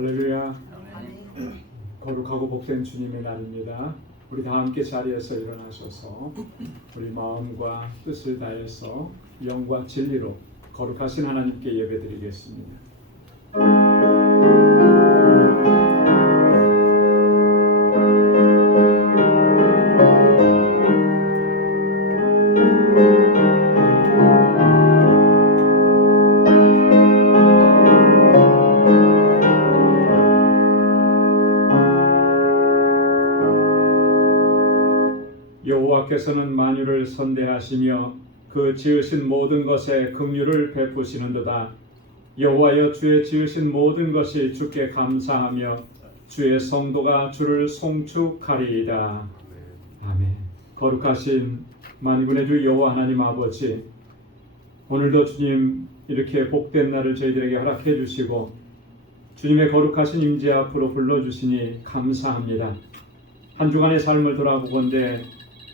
할렐루야. 거룩하고 복된 주님의 날입니다. 우리 다 함께 자리에서 일어나셔서 우리 마음과 뜻을 다해서 영과 진리로 거룩하신 하나님께 예배드리겠습니다. 여호와께서는 만유를 선대하시며 그 지으신 모든 것에 긍휼을 베푸시는도다. 여호와여, 주의 지으신 모든 것이 주께 감사하며 주의 성도가 주를 송축하리이다. 아멘. 거룩하신 만군의 주 여호와 하나님 아버지, 오늘도 주님 이렇게 복된 날을 저희들에게 허락해 주시고 주님의 거룩하신 임재 앞으로 불러주시니 감사합니다. 한 주간의 삶을 돌아보건대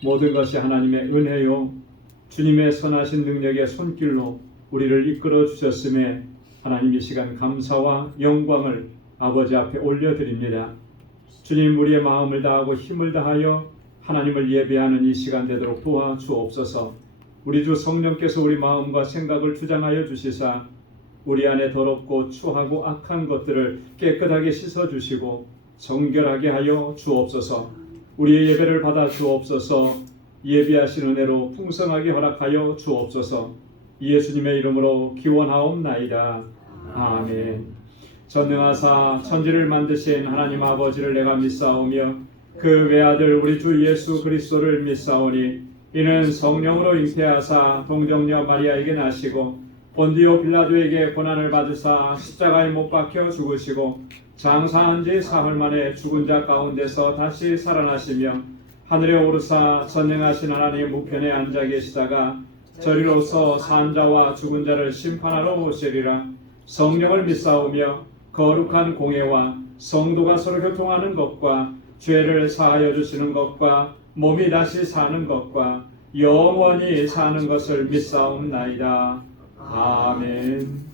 모든 것이 하나님의 은혜요 주님의 선하신 능력의 손길로 우리를 이끌어 주셨음에 하나님 이 시간 감사와 영광을 아버지 앞에 올려드립니다. 주님, 우리의 마음을 다하고 힘을 다하여 하나님을 예배하는 이 시간 되도록 도와주옵소서. 우리 주 성령께서 우리 마음과 생각을 주장하여 주시사 우리 안에 더럽고 추하고 악한 것들을 깨끗하게 씻어주시고 정결하게 하여 주옵소서. 우리의 예배를 받아 주옵소서. 예비하신 은혜로 풍성하게 허락하여 주옵소서. 예수님의 이름으로 기원하옵나이다. 아멘. 전능하사 천지를 만드신 하나님 아버지를 내가 믿사오며 그 외아들 우리 주 예수 그리스도를 믿사오니 이는 성령으로 잉태하사 동정녀 마리아에게 나시고 본디오 빌라도에게 고난을 받으사 십자가에 못 박혀 죽으시고 장사한 지 사흘 만에 죽은 자 가운데서 다시 살아나시며 하늘에 오르사 전능하신 하나님 우편에 앉아 계시다가 저리로서 산 자와 죽은 자를 심판하러 오시리라. 성령을 믿사오며 거룩한 공예와 성도가 서로 교통하는 것과 죄를 사하여 주시는 것과 몸이 다시 사는 것과 영원히 사는 것을 믿사옵나이다. 아멘.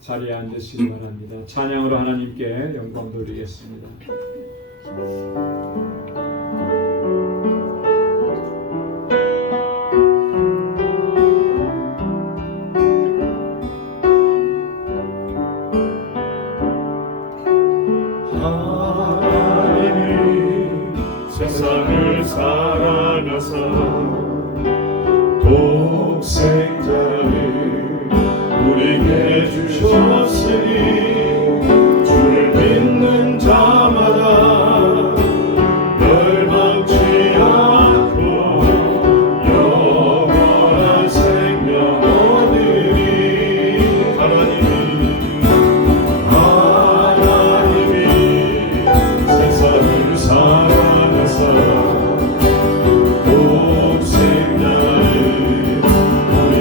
자리에 앉으시기 바랍니다. 찬양으로 하나님께 영광 돌리겠습니다. 하나님이 세상을 사랑하사 독생자를 우리에게 주셨으니 주를 믿는 자마다 멸망치 않고 영원한 생명 얻으리. 하나님이 세상을 사랑하사 독생자를 우리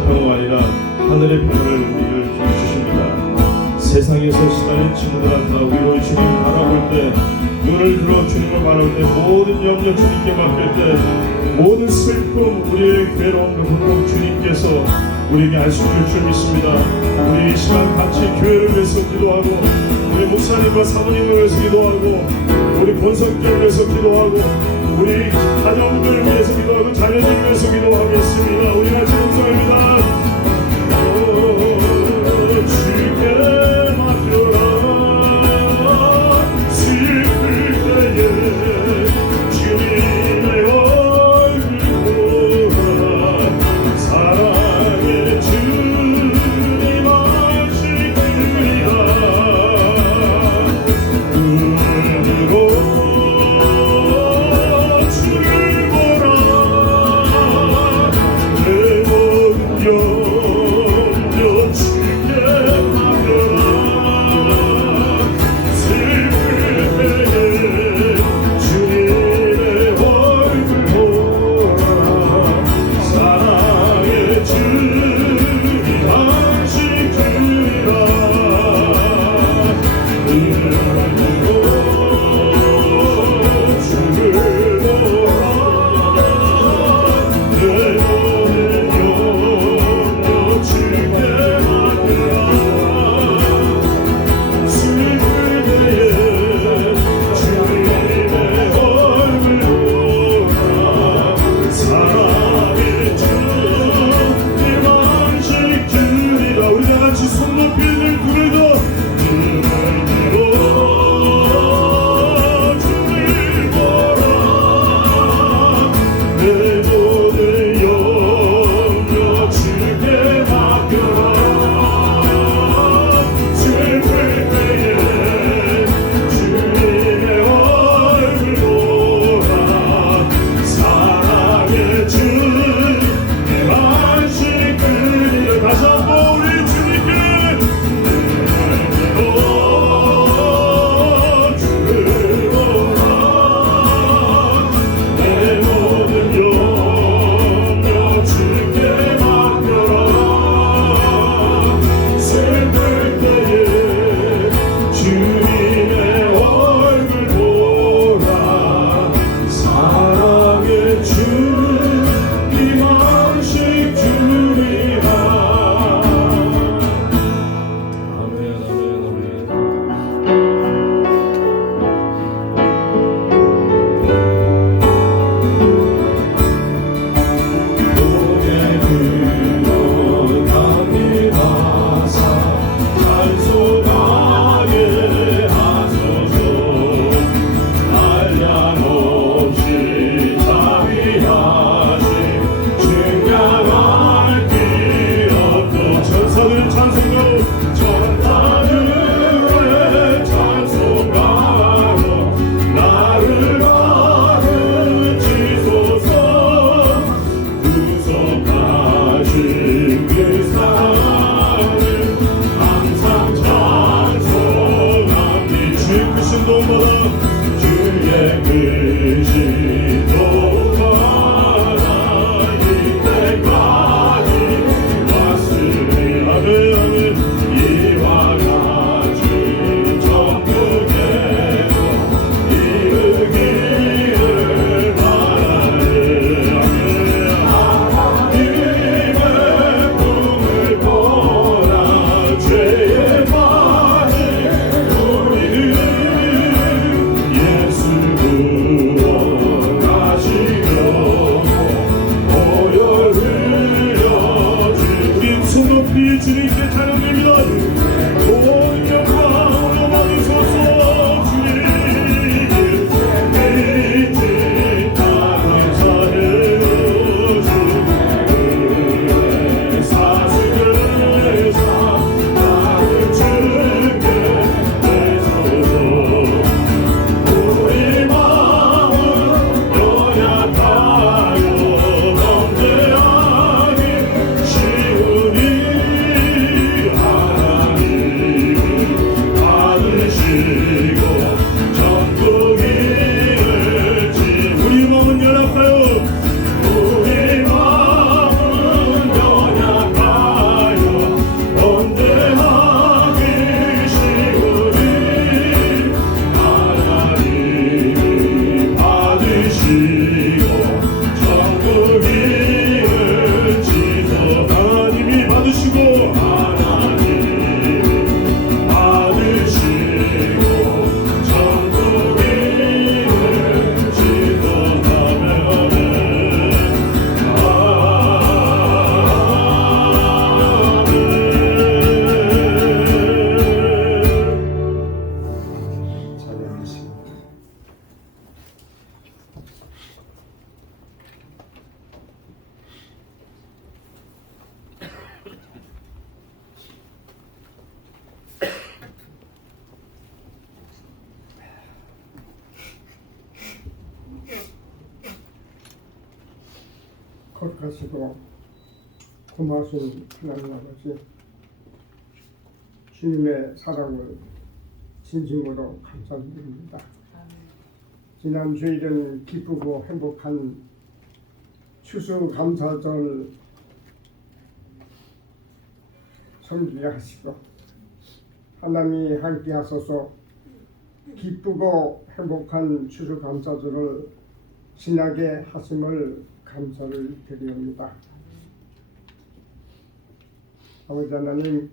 평화가 아니라 하늘의 평화를 우리를 주십니다. 세상에서 시달린 친구들한테 위로 주님 바라볼 때, 눈을 들어 주님을 바라볼 때, 모든 염려 주님께 맡길 때, 모든 슬픔, 우리의 괴로움, 고통 주님께서 우리에게 아실 줄 믿습니다. 우리 이 시간 같이 교회를 위해서 기도하고, 우리 목사님과 사모님을 위해서 기도하고, 우리 본성교를 위해서 기도하고, 우리 가정들 위해서 기도하고, 자녀들 위해서 기도하겠습니다. 우리 같이 동성입니다. 주께 맡겨라. 슬플 때에 주님의 얼굴 보라. 사랑의 주님 아시리라. 눈을 들어 주를 보라. 내 모든 염려 주께 맡겨라. 슬플 때에 주님의 얼굴 보라. 사랑의 주님 안식 주리라. 눈을 들어 주를 보라. 내 모든 염려 주께 맡겨라. 슬플 때에 주님의 얼굴 보라. 사랑의 주님 안식 주리라. 우리 다 같이 손 높이 늘 부르자. 눈을 들어 주를 보라. 내 모든 염려 주께 맡겨라. 슬플 때에 주님의 얼굴 보라. 사랑의 주님 안식 그리라. 다시 한번 우리 주님께 눈을 들어 주를 보라. 내 모든 염려 주께 맡겨라. 슬플 때에 주님의 얼굴 보라. 사랑의 주님 안식 주리라. 아멘, 아멘, 아멘. 노래 불러갑니다. 찬송하게 하소서. 한량없이 자비하신 증량할 길 없도 천사들 찬송가로 천사들의 찬송가로 나를 가르치소서. 구속하신 그 사랑을 항상 찬송합니. 주의 크신 도마다 주의 크신 도마다 이때까지 왔으니. 아멘, 아멘. 이와 같이 천국에도 이르기를 바라네. 하나님의 꿈을 보라. 죄에 빠진 우리를 예수 구원하시려고 보혈 흘려준 우리 손 높이 주님께 찬양드립니다. 온 영광 받으소서. 주님 믿지 감사해요. 주님의 사슬을 사 나를 주께 내소서. 우리 마음 연약하여 범죄하기 쉬우니 하나님 착하시고 고마우신 하나님 아버지, 주님의 사랑을 진심으로 감사드립니다. 지난 주일은 기쁘고 행복한 추수감사절 섬기게 하시고 하나님이 함께 하소서 기쁘고 행복한 추수감사절을 지나게 하심을 감사를 드립니다. 아버지 하나님,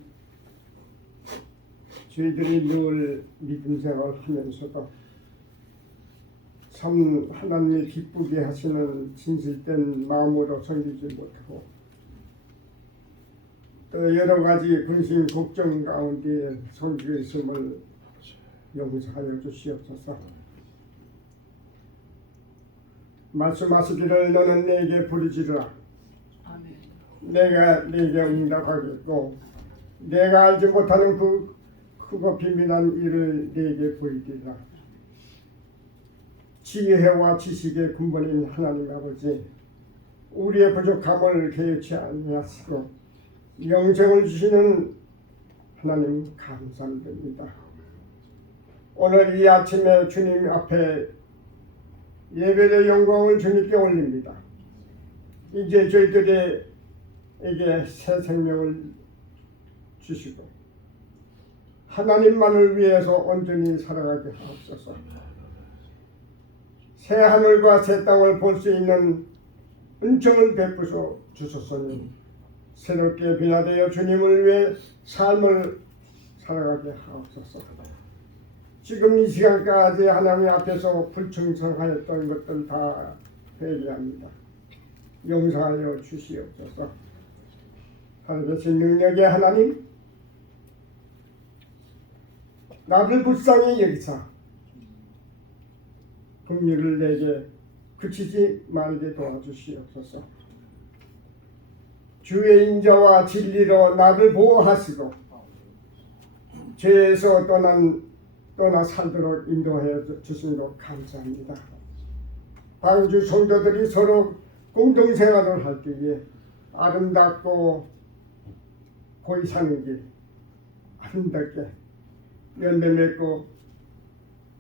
저희들이 늘 믿음 생활을 하면서도 참 하나님이 기쁘게 하시는 진실된 마음으로 섬기지 못하고 또 여러 가지 근심 걱정 가운데 섬기고 있음을 용서하여 주시옵소서. 말씀하시기를 너는 내게 부르짖으라. 내가 네게 응답하겠고 내가 알지 못하는 그 크고 비밀한 일을 네게 보이리라. 지혜와 지식의 근본인 하나님 아버지, 우리의 부족함을 개의치 아니하시고 영생을 주시는 하나님 감사드립니다. 오늘 이 아침에 주님 앞에 예배의 영광을 주님께 올립니다. 이제 저희들에게 새 생명을 주시고 하나님만을 위해서 온전히 살아가게 하옵소서. 새 하늘과 새 땅을 볼 수 있는 은총을 베푸소 주소서니 새롭게 변화되어 주님을 위해 삶을 살아가게 하옵소서. 지금 이 시간까지 하나님 앞에서 불충성하였던 것들 다 회개합니다. 용서하여 주시옵소서. 살아계신 능력의 하나님, 나를 불쌍히 여기사 긍휼을 내게 그치지 말게 도와주시옵소서. 주의 인자와 진리로 나를 보호하시고 죄에서 떠나 살도록 인도하여 주신 것 감사합니다. 광주 성도들이 서로 공동생활을 할 때에 아름답고 고이 사는 길 아름답게 열매 맺고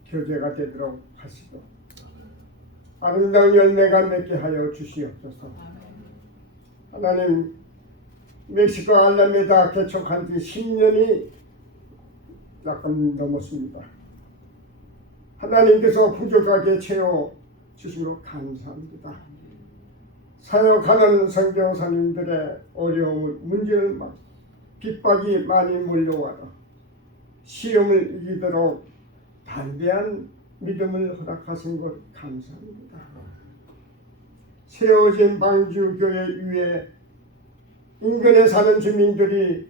교제가 되도록 하시고 아름다운 열매가 맺게 하여 주시옵소서. 하나님, 멕시코 알라메다 개척한 지 10년이 약간 넘었습니다. 하나님께서 부족하게 채워 주시므로 감사합니다. 사역하는 선교사님들의 어려움을 문제를 막 핍박이 많이 몰려와도 시험을 이기도록 담대한 믿음을 허락하신 것 감사합니다. 세워진 방주교회 위에 인근에 사는 주민들이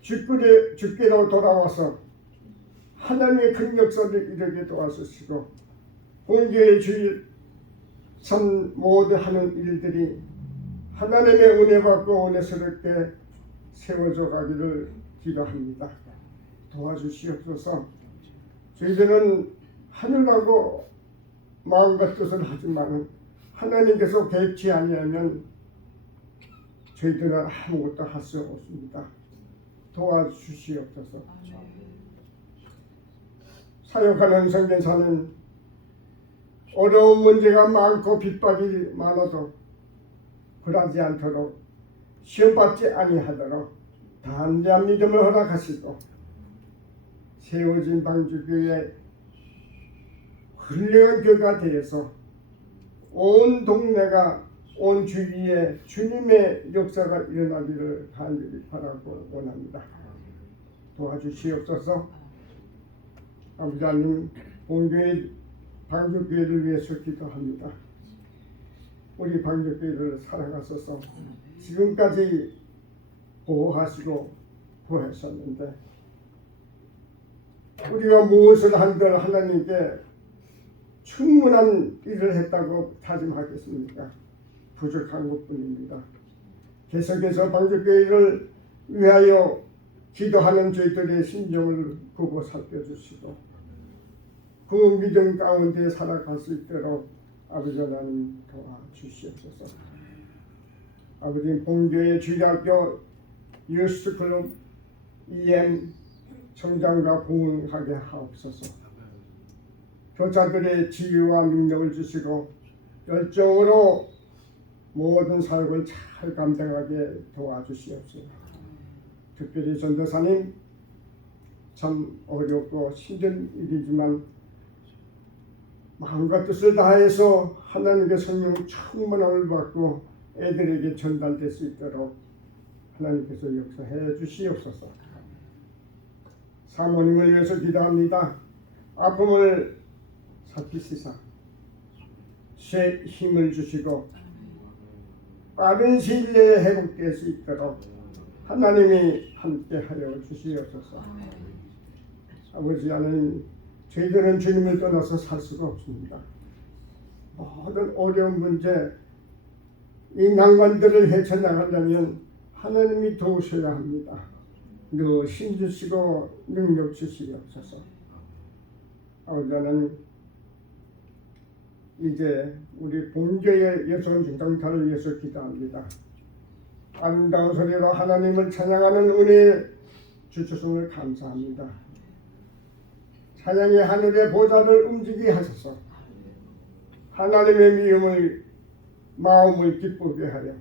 죽게로 돌아와서 하나님의 큰 역사를 이루게 도와주시고 공교의 주일 참 모두 하는 일들이 하나님의 은혜 받고 은혜스럽게 세워져 가기를 기도합니다. 도와주시옵소서. 저희들은 하늘하고 마음과 뜻을 하지만 하나님께서 개입치 아니하면 저희들은 아무것도 할 수 없습니다. 도와주시옵소서. 사역하는 선교사는 어려운 문제가 많고 핍박이 많아도 굴하지 않도록 시험받지 아니하도록 담대한 믿음을 허락하시고 세워진 방주교회 훌륭한 교회가 되어서 온 동네가 온 주위에 주님의 역사가 일어나기를 간절히 바라고 원합니다. 도와주시옵소서. 아버지 하나님, 본교회 방주교회를 위해서 기도합니다. 우리 방주교회를 살아가셔서 지금까지 보호하시고 구하셨는데 우리가 무엇을 한들 하나님께 충분한 일을 했다고 다짐하겠습니까? 부족한 것뿐입니다. 계속해서 방주교회를 위하여 기도하는 저희들의 심정을 보고 살펴주시고 그 믿음 가운데 살아갈 수 있도록 아버지 하나님 도와주시옵소서. 아버지 봉교의 주일학교 유스클럽 EM 성장과 부흥하게 하옵소서. 교사들의 지혜와 능력을 주시고 열정으로 모든 사역을 잘 감당하게 도와주시옵소서. 특별히 전도사님 참 어렵고 힘든 일이지만 마음과 뜻을 다해서 하나님의 성령 충만함을 받고 애들에게 전달될 수 있도록 하나님께서 역사해 주시옵소서. 사모님을 위해서 기도합니다. 아픔을 살피시사 새 힘을 주시고 빠른 시일 내에 회복될 수 있도록 하나님이 함께하여 주시옵소서. 아버지 하나님, 저희들은 주님을 떠나서 살 수가 없습니다. 모든 어려운 문제, 이 난관들을 헤쳐나가려면 하나님이 도우셔야 합니다. 늘 힘주시고 능력 주시옵소서. 아버지 하나님, 이제 우리 본교의 여성 중장타를 위해서 기도합니다. 아름다운 소리로 하나님을 찬양하는 은혜 주셨음을 감사합니다. 찬양의 하늘의 보좌를 움직이게 하소서. 하나님의 미움을 마음을 기쁘게 하여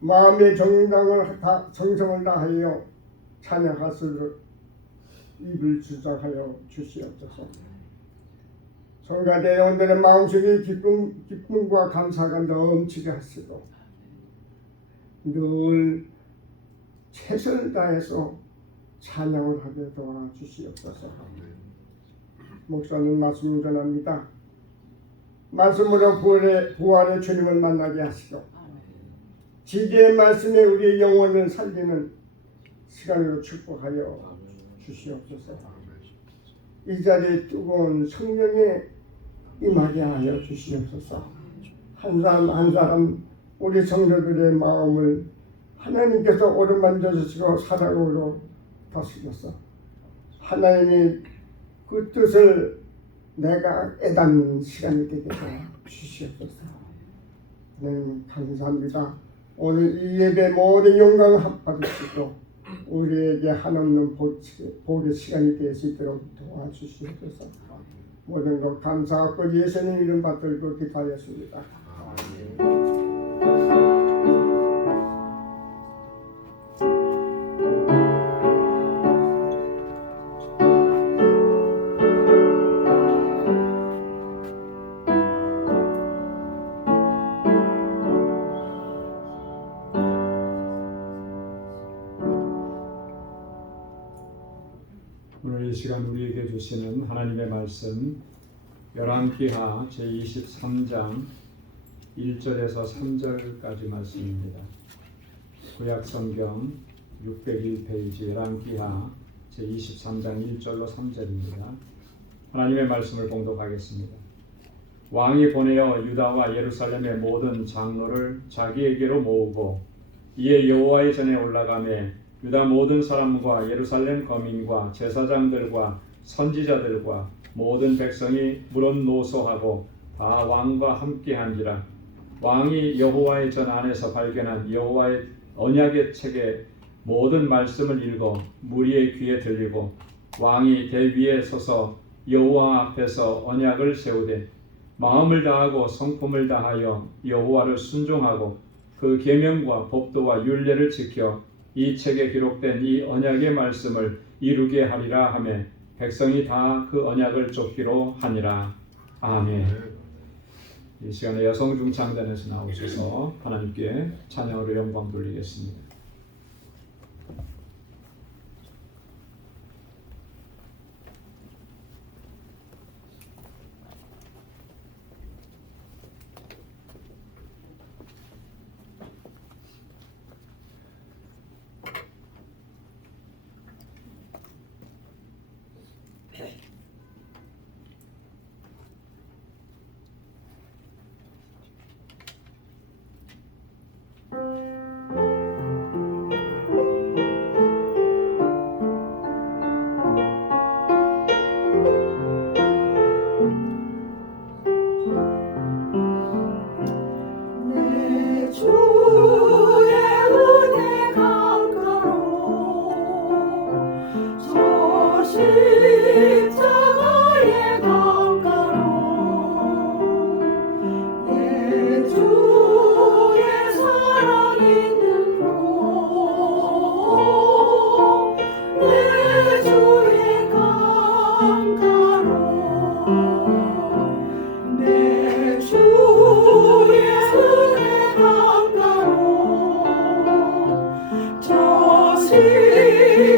마음의 정성을 다하여 찬양할 수 있도록 입을 주장하여 주시옵소서. 성가대 영혼들의 마음속에 기쁨과 감사가 넘치게 하시고 늘 최선을 다해서 찬양을 하게 도와주시옵소서. 목사님 말씀을 전합니다. 말씀으로 부활의 주님을 만나게 하시고 지혜의 말씀에 우리의 영혼을 살리는 시간으로 축복하여 주시옵소서. 이 자리에 뜨거운 성령에 임하게 하여 주시옵소서. 한 사람 한 사람 우리 성도들의 마음을 하나님께서 오르만져 주시고 사랑으로 다스려서 하나님이 그 뜻을 내가 깨닫는 시간이 되게 주시옵소서. 하나님 감사합니다. 오늘 이 예배 모든 영광을 받으시고 우리에게 한없는 복의 시간이 될 수 있도록 도와주시옵소서. 모든 것 감사하고 예수님 이름 받들고 기도하였습니다. 오늘 이 시간 우리에게 주시는 하나님의 말씀 열왕기하 제23장 1절에서 3절까지 말씀입니다. 구약성경 601페이지 열왕기하 제23장 1절로 3절입니다. 하나님의 말씀을 봉독하겠습니다. 왕이 보내어 유다와 예루살렘의 모든 장로를 자기에게로 모으고 이에 여호와의 전에 올라가매 유다 모든 사람과 예루살렘 거민과 제사장들과 선지자들과 모든 백성이 물은 노소하고 다 왕과 함께한지라. 왕이 여호와의 전 안에서 발견한 여호와의 언약의 책의 모든 말씀을 읽어 무리의 귀에 들리고 왕이 대위에 서서 여호와 앞에서 언약을 세우되 마음을 다하고 성품을 다하여 여호와를 순종하고 그 계명과 법도와 율례를 지켜 이 책에 기록된 이 언약의 말씀을 이루게 하리라 하며 백성이 다 그 언약을 쫓기로 하니라. 아멘. 이 시간에 여성 중창단에서 나오셔서 하나님께 찬양으로 영광 돌리겠습니다.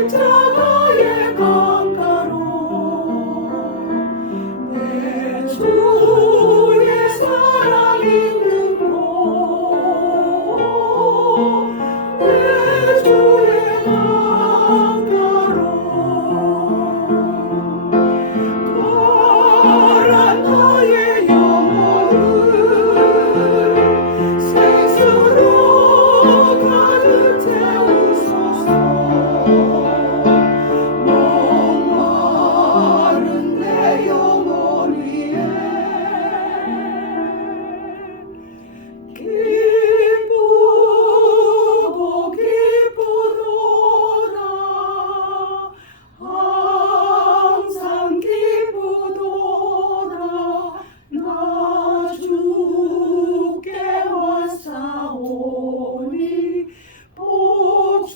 십자가의 강가로 내 주의 사랑 있는 곳 내 주의 강가로 거란 나의 영혼을 생수로 가득 채우소서 목마른 내 영혼 위에 기쁘고 기쁘도다 항상 기쁘도다 나 주께 왔사오니 복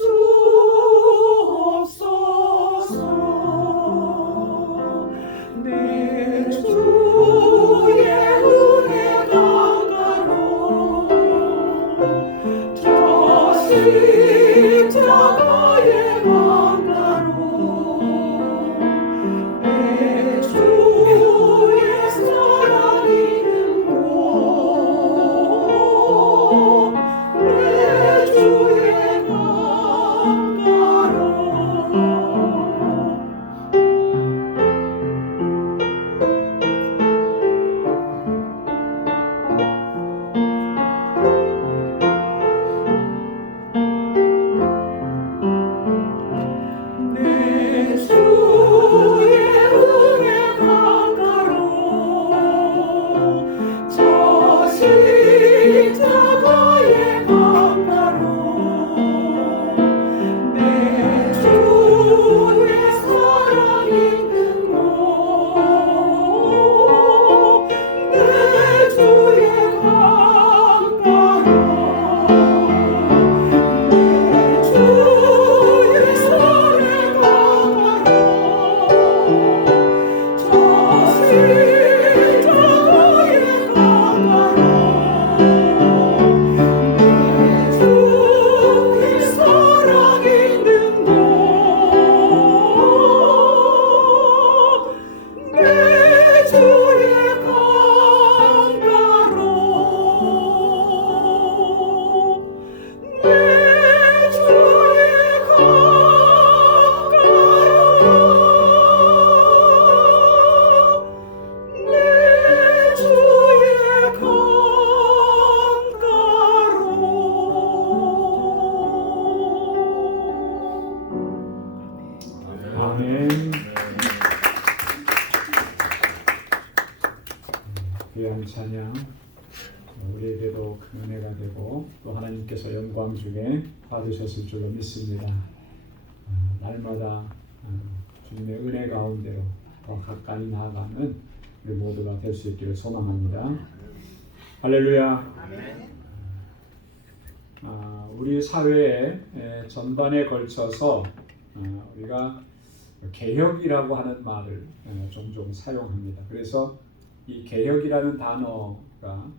주옵소서 내 주의 은혜 강가로 저 십자가의 강가로 내 주의 사랑 있는 곳 내 주의 강가로 내 주의 은혜 강가로 저 십자가의 강가로 내 주의 사랑 있는 곳 내 주의 강가로 내 주의 사랑 강가로 저 십자가의 강가로 내 주의 사랑 있는 곳 내 주의 강가로 내 주의 강가로 내 주의 강가로 아멘. 귀한 찬양 우리에게도 큰 은혜가 되고 또 하나님께서 영광 중에 받으셨을 줄로 믿습니다. 날마다 주님의 은혜 가운데로 더 가까이 나아가는 우리 모두가 될 수 있기를 소망합니다. 할렐루야. 우리 사회의 전반에 걸쳐서 우리가 개혁이라고 하는 말을 종종 사용합니다. 그래서 이 개혁이라는 단어가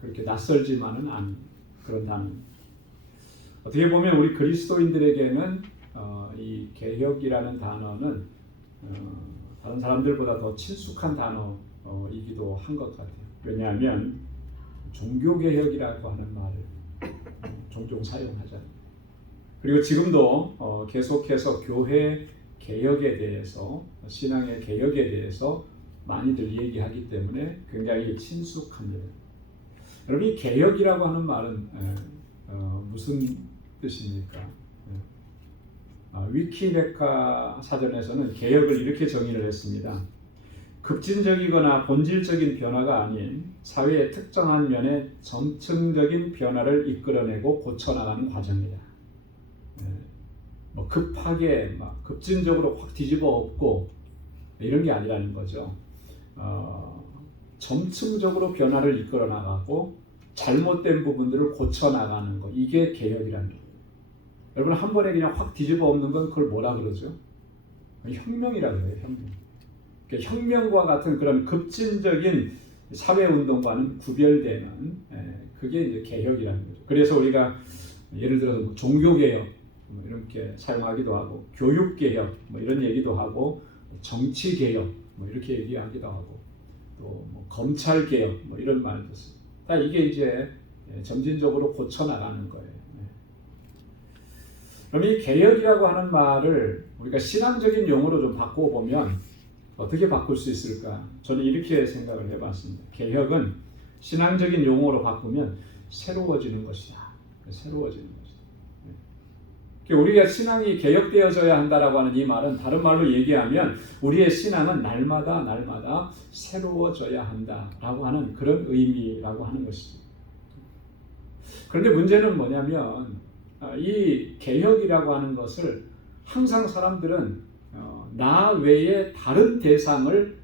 그렇게 낯설지만은 않은 그런 단어입니다. 어떻게 보면 우리 그리스도인들에게는 이 개혁이라는 단어는 다른 사람들보다 더 친숙한 단어이기도 한 것 같아요. 왜냐하면 종교개혁이라고 하는 말을 종종 사용하잖아요. 그리고 지금도 계속해서 교회 개혁에 대해서 신앙의 개혁에 대해서 많이들 얘기하기 때문에 굉장히 친숙합니다. 여러분, 이 개혁이라고 하는 말은 무슨 뜻입니까? 위키메카 사전에서는 개혁을 이렇게 정의를 했습니다. 급진적이거나 본질적인 변화가 아닌 사회의 특정한 면에 점층적인 변화를 이끌어내고 고쳐나가는 과정이다. 급하게 막 급진적으로 확 뒤집어 엎고 이런 게 아니라는 거죠. 점층적으로 변화를 이끌어 나가고 잘못된 부분들을 고쳐 나가는 것, 이게 개혁이라는 거예요. 여러분, 한 번에 그냥 확 뒤집어 엎는 건 그걸 뭐라 그러죠? 혁명이라고 해요. 혁명. 그러니까 혁명과 같은 그런 급진적인 사회운동과는 구별되는 그게 이제 개혁이라는 거죠. 그래서 우리가 예를 들어서 종교개혁, 뭐 이렇게 사용하기도 하고, 교육개혁 뭐 이런 얘기도 하고, 정치개혁 뭐 이렇게 얘기하기도 하고, 또 뭐 검찰개혁 뭐 이런 말도 씁니다. 다 이게 이제 점진적으로 고쳐나가는 거예요. 그럼 이 개혁이라고 하는 말을 우리가 신앙적인 용어로 좀 바꿔보면 어떻게 바꿀 수 있을까? 저는 이렇게 생각을 해봤습니다. 개혁은 신앙적인 용어로 바꾸면 새로워지는 것이다. 새로워지는 것이다. 우리가 신앙이 개혁되어져야 한다라고 하는 이 말은 다른 말로 얘기하면 우리의 신앙은 날마다 새로워져야 한다라고 하는 그런 의미라고 하는 것이죠. 그런데 문제는 뭐냐면 이 개혁이라고 하는 것을 항상 사람들은 나 외에 다른 대상을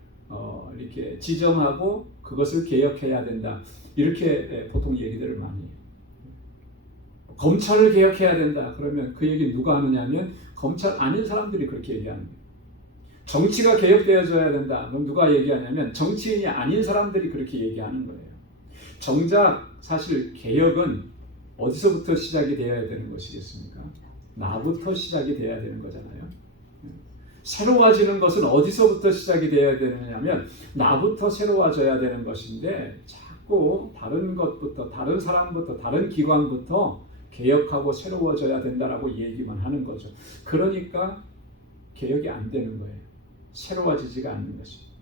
이렇게 지정하고 그것을 개혁해야 된다. 이렇게 보통 얘기들을 많이 해요. 검찰을 개혁해야 된다. 그러면 그 얘기 누가 하느냐면 검찰 아닌 사람들이 그렇게 얘기하는 거예요. 정치가 개혁되어져야 된다. 그럼 누가 얘기하냐면 정치인이 아닌 사람들이 그렇게 얘기하는 거예요. 정작 사실 개혁은 어디서부터 시작이 되어야 되는 것이겠습니까? 나부터 시작이 되어야 되는 거잖아요. 새로워지는 것은 어디서부터 시작이 되어야 되느냐면 나부터 새로워져야 되는 것인데 자꾸 다른 것부터, 다른 사람부터, 다른 기관부터 개혁하고 새로워져야 된다라고 얘기만 하는 거죠. 그러니까 개혁이 안 되는 거예요. 새로워지지가 않는 것입니다.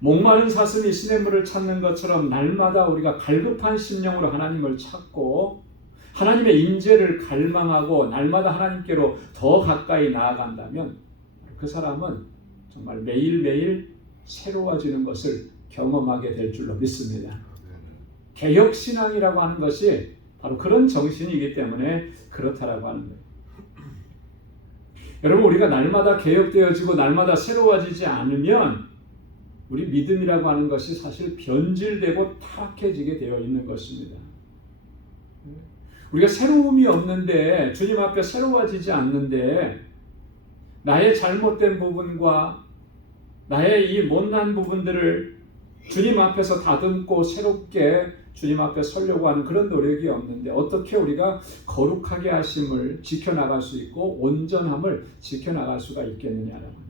목마른 사슴이 시냇물을 찾는 것처럼 날마다 우리가 갈급한 심령으로 하나님을 찾고 하나님의 임재를 갈망하고 날마다 하나님께로 더 가까이 나아간다면 그 사람은 정말 매일매일 새로워지는 것을 경험하게 될 줄로 믿습니다. 개혁신앙이라고 하는 것이 바로 그런 정신이기 때문에 그렇다라고 하는 거예요. 여러분, 우리가 날마다 개혁되어지고 날마다 새로워지지 않으면 우리 믿음이라고 하는 것이 사실 변질되고 타락해지게 되어 있는 것입니다. 우리가 새로움이 없는데, 주님 앞에 새로워지지 않는데 나의 잘못된 부분과 나의 이 못난 부분들을 주님 앞에서 다듬고 새롭게 주님 앞에 서려고 하는 그런 노력이 없는데 어떻게 우리가 거룩하게 하심을 지켜나갈 수 있고 온전함을 지켜나갈 수가 있겠느냐라는 거예요.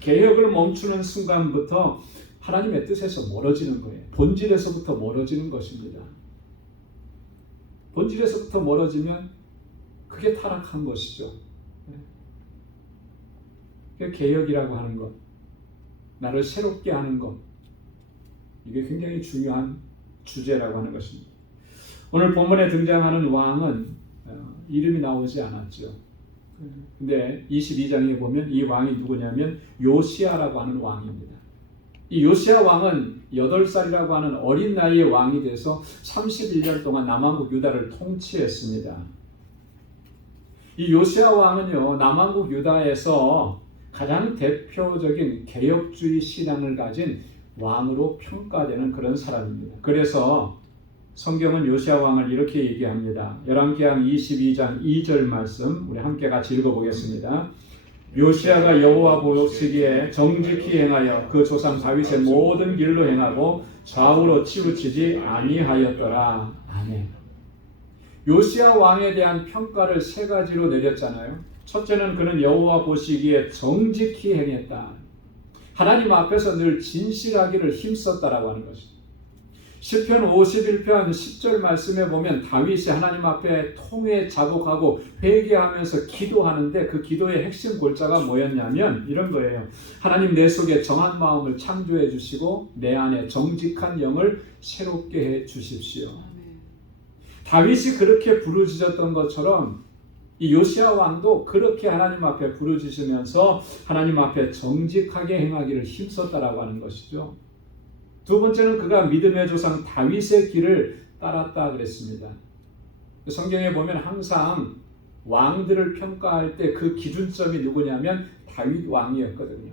개혁을 멈추는 순간부터 하나님의 뜻에서 멀어지는 거예요. 본질에서부터 멀어지는 것입니다. 본질에서부터 멀어지면 그게 타락한 것이죠. 개혁이라고 하는 것, 나를 새롭게 하는 것, 이게 굉장히 중요한 주제라고 하는 것입니다. 오늘 본문에 등장하는 왕은 이름이 나오지 않았죠. 근데 22장에 보면 이 왕이 누구냐면 요시야라고 하는 왕입니다. 이 요시야 왕은 8살이라고 하는 어린 나이에 왕이 돼서 31년 동안 남왕국 유다를 통치했습니다. 이 요시야 왕은요, 남왕국 유다에서 가장 대표적인 개혁주의 신앙을 가진 왕으로 평가되는 그런 사람입니다. 그래서 성경은 요시야 왕을 이렇게 얘기합니다. 열왕기상 22장 2절 말씀 우리 함께 같이 읽어보겠습니다. 요시야가 여호와 보시기에 정직히 행하여 그 조상 다윗의 모든 길로 행하고 좌우로 치우치지 아니하였더라. 아멘. 요시야 왕에 대한 평가를 3가지로 내렸잖아요. 첫째는 그는 여호와 보시기에 정직히 행했다. 하나님 앞에서 늘 진실하기를 힘썼다라고 하는 것입니다. 시편 51편 10절 말씀에 보면 다윗이 하나님 앞에 통회 자복하고 회개하면서 기도하는데 그 기도의 핵심 골자가 뭐였냐면 이런 거예요. 하나님 내 속에 정한 마음을 창조해 주시고 내 안에 정직한 영을 새롭게 해 주십시오. 다윗이 그렇게 부르짖었던 것처럼 이 요시야 왕도 그렇게 하나님 앞에 부르짖으면서 하나님 앞에 정직하게 행하기를 힘썼다라고 하는 것이죠. 두 번째는 그가 믿음의 조상 다윗의 길을 따랐다 그랬습니다. 성경에 보면 항상 왕들을 평가할 때 그 기준점이 누구냐면 다윗 왕이었거든요.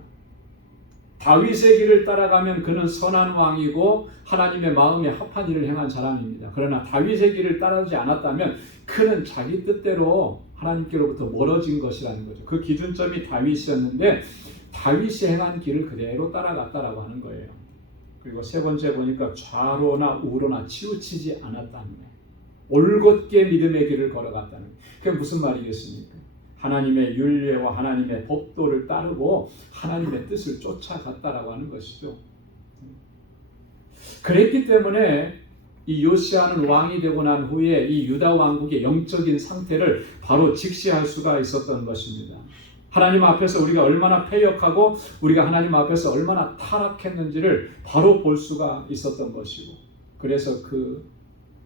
다윗의 길을 따라가면 그는 선한 왕이고 하나님의 마음에 합한 일을 행한 사람입니다. 그러나 다윗의 길을 따르지 않았다면 그는 자기 뜻대로 하나님께로부터 멀어진 것이라는 거죠. 그 기준점이 다윗이었는데 다윗이 행한 길을 그대로 따라갔다라고 하는 거예요. 그리고 세 번째 보니까 좌로나 우로나 치우치지 않았다는 거예요. 올곧게 믿음의 길을 걸어갔다는 거예요. 그게 무슨 말이겠습니까? 하나님의 율례와 하나님의 법도를 따르고 하나님의 뜻을 쫓아갔다라고 하는 것이죠. 그랬기 때문에 이 요시아는 왕이 되고 난 후에 이 유다 왕국의 영적인 상태를 바로 직시할 수가 있었던 것입니다. 하나님 앞에서 우리가 얼마나 패역하고 우리가 하나님 앞에서 얼마나 타락했는지를 바로 볼 수가 있었던 것이고, 그래서 그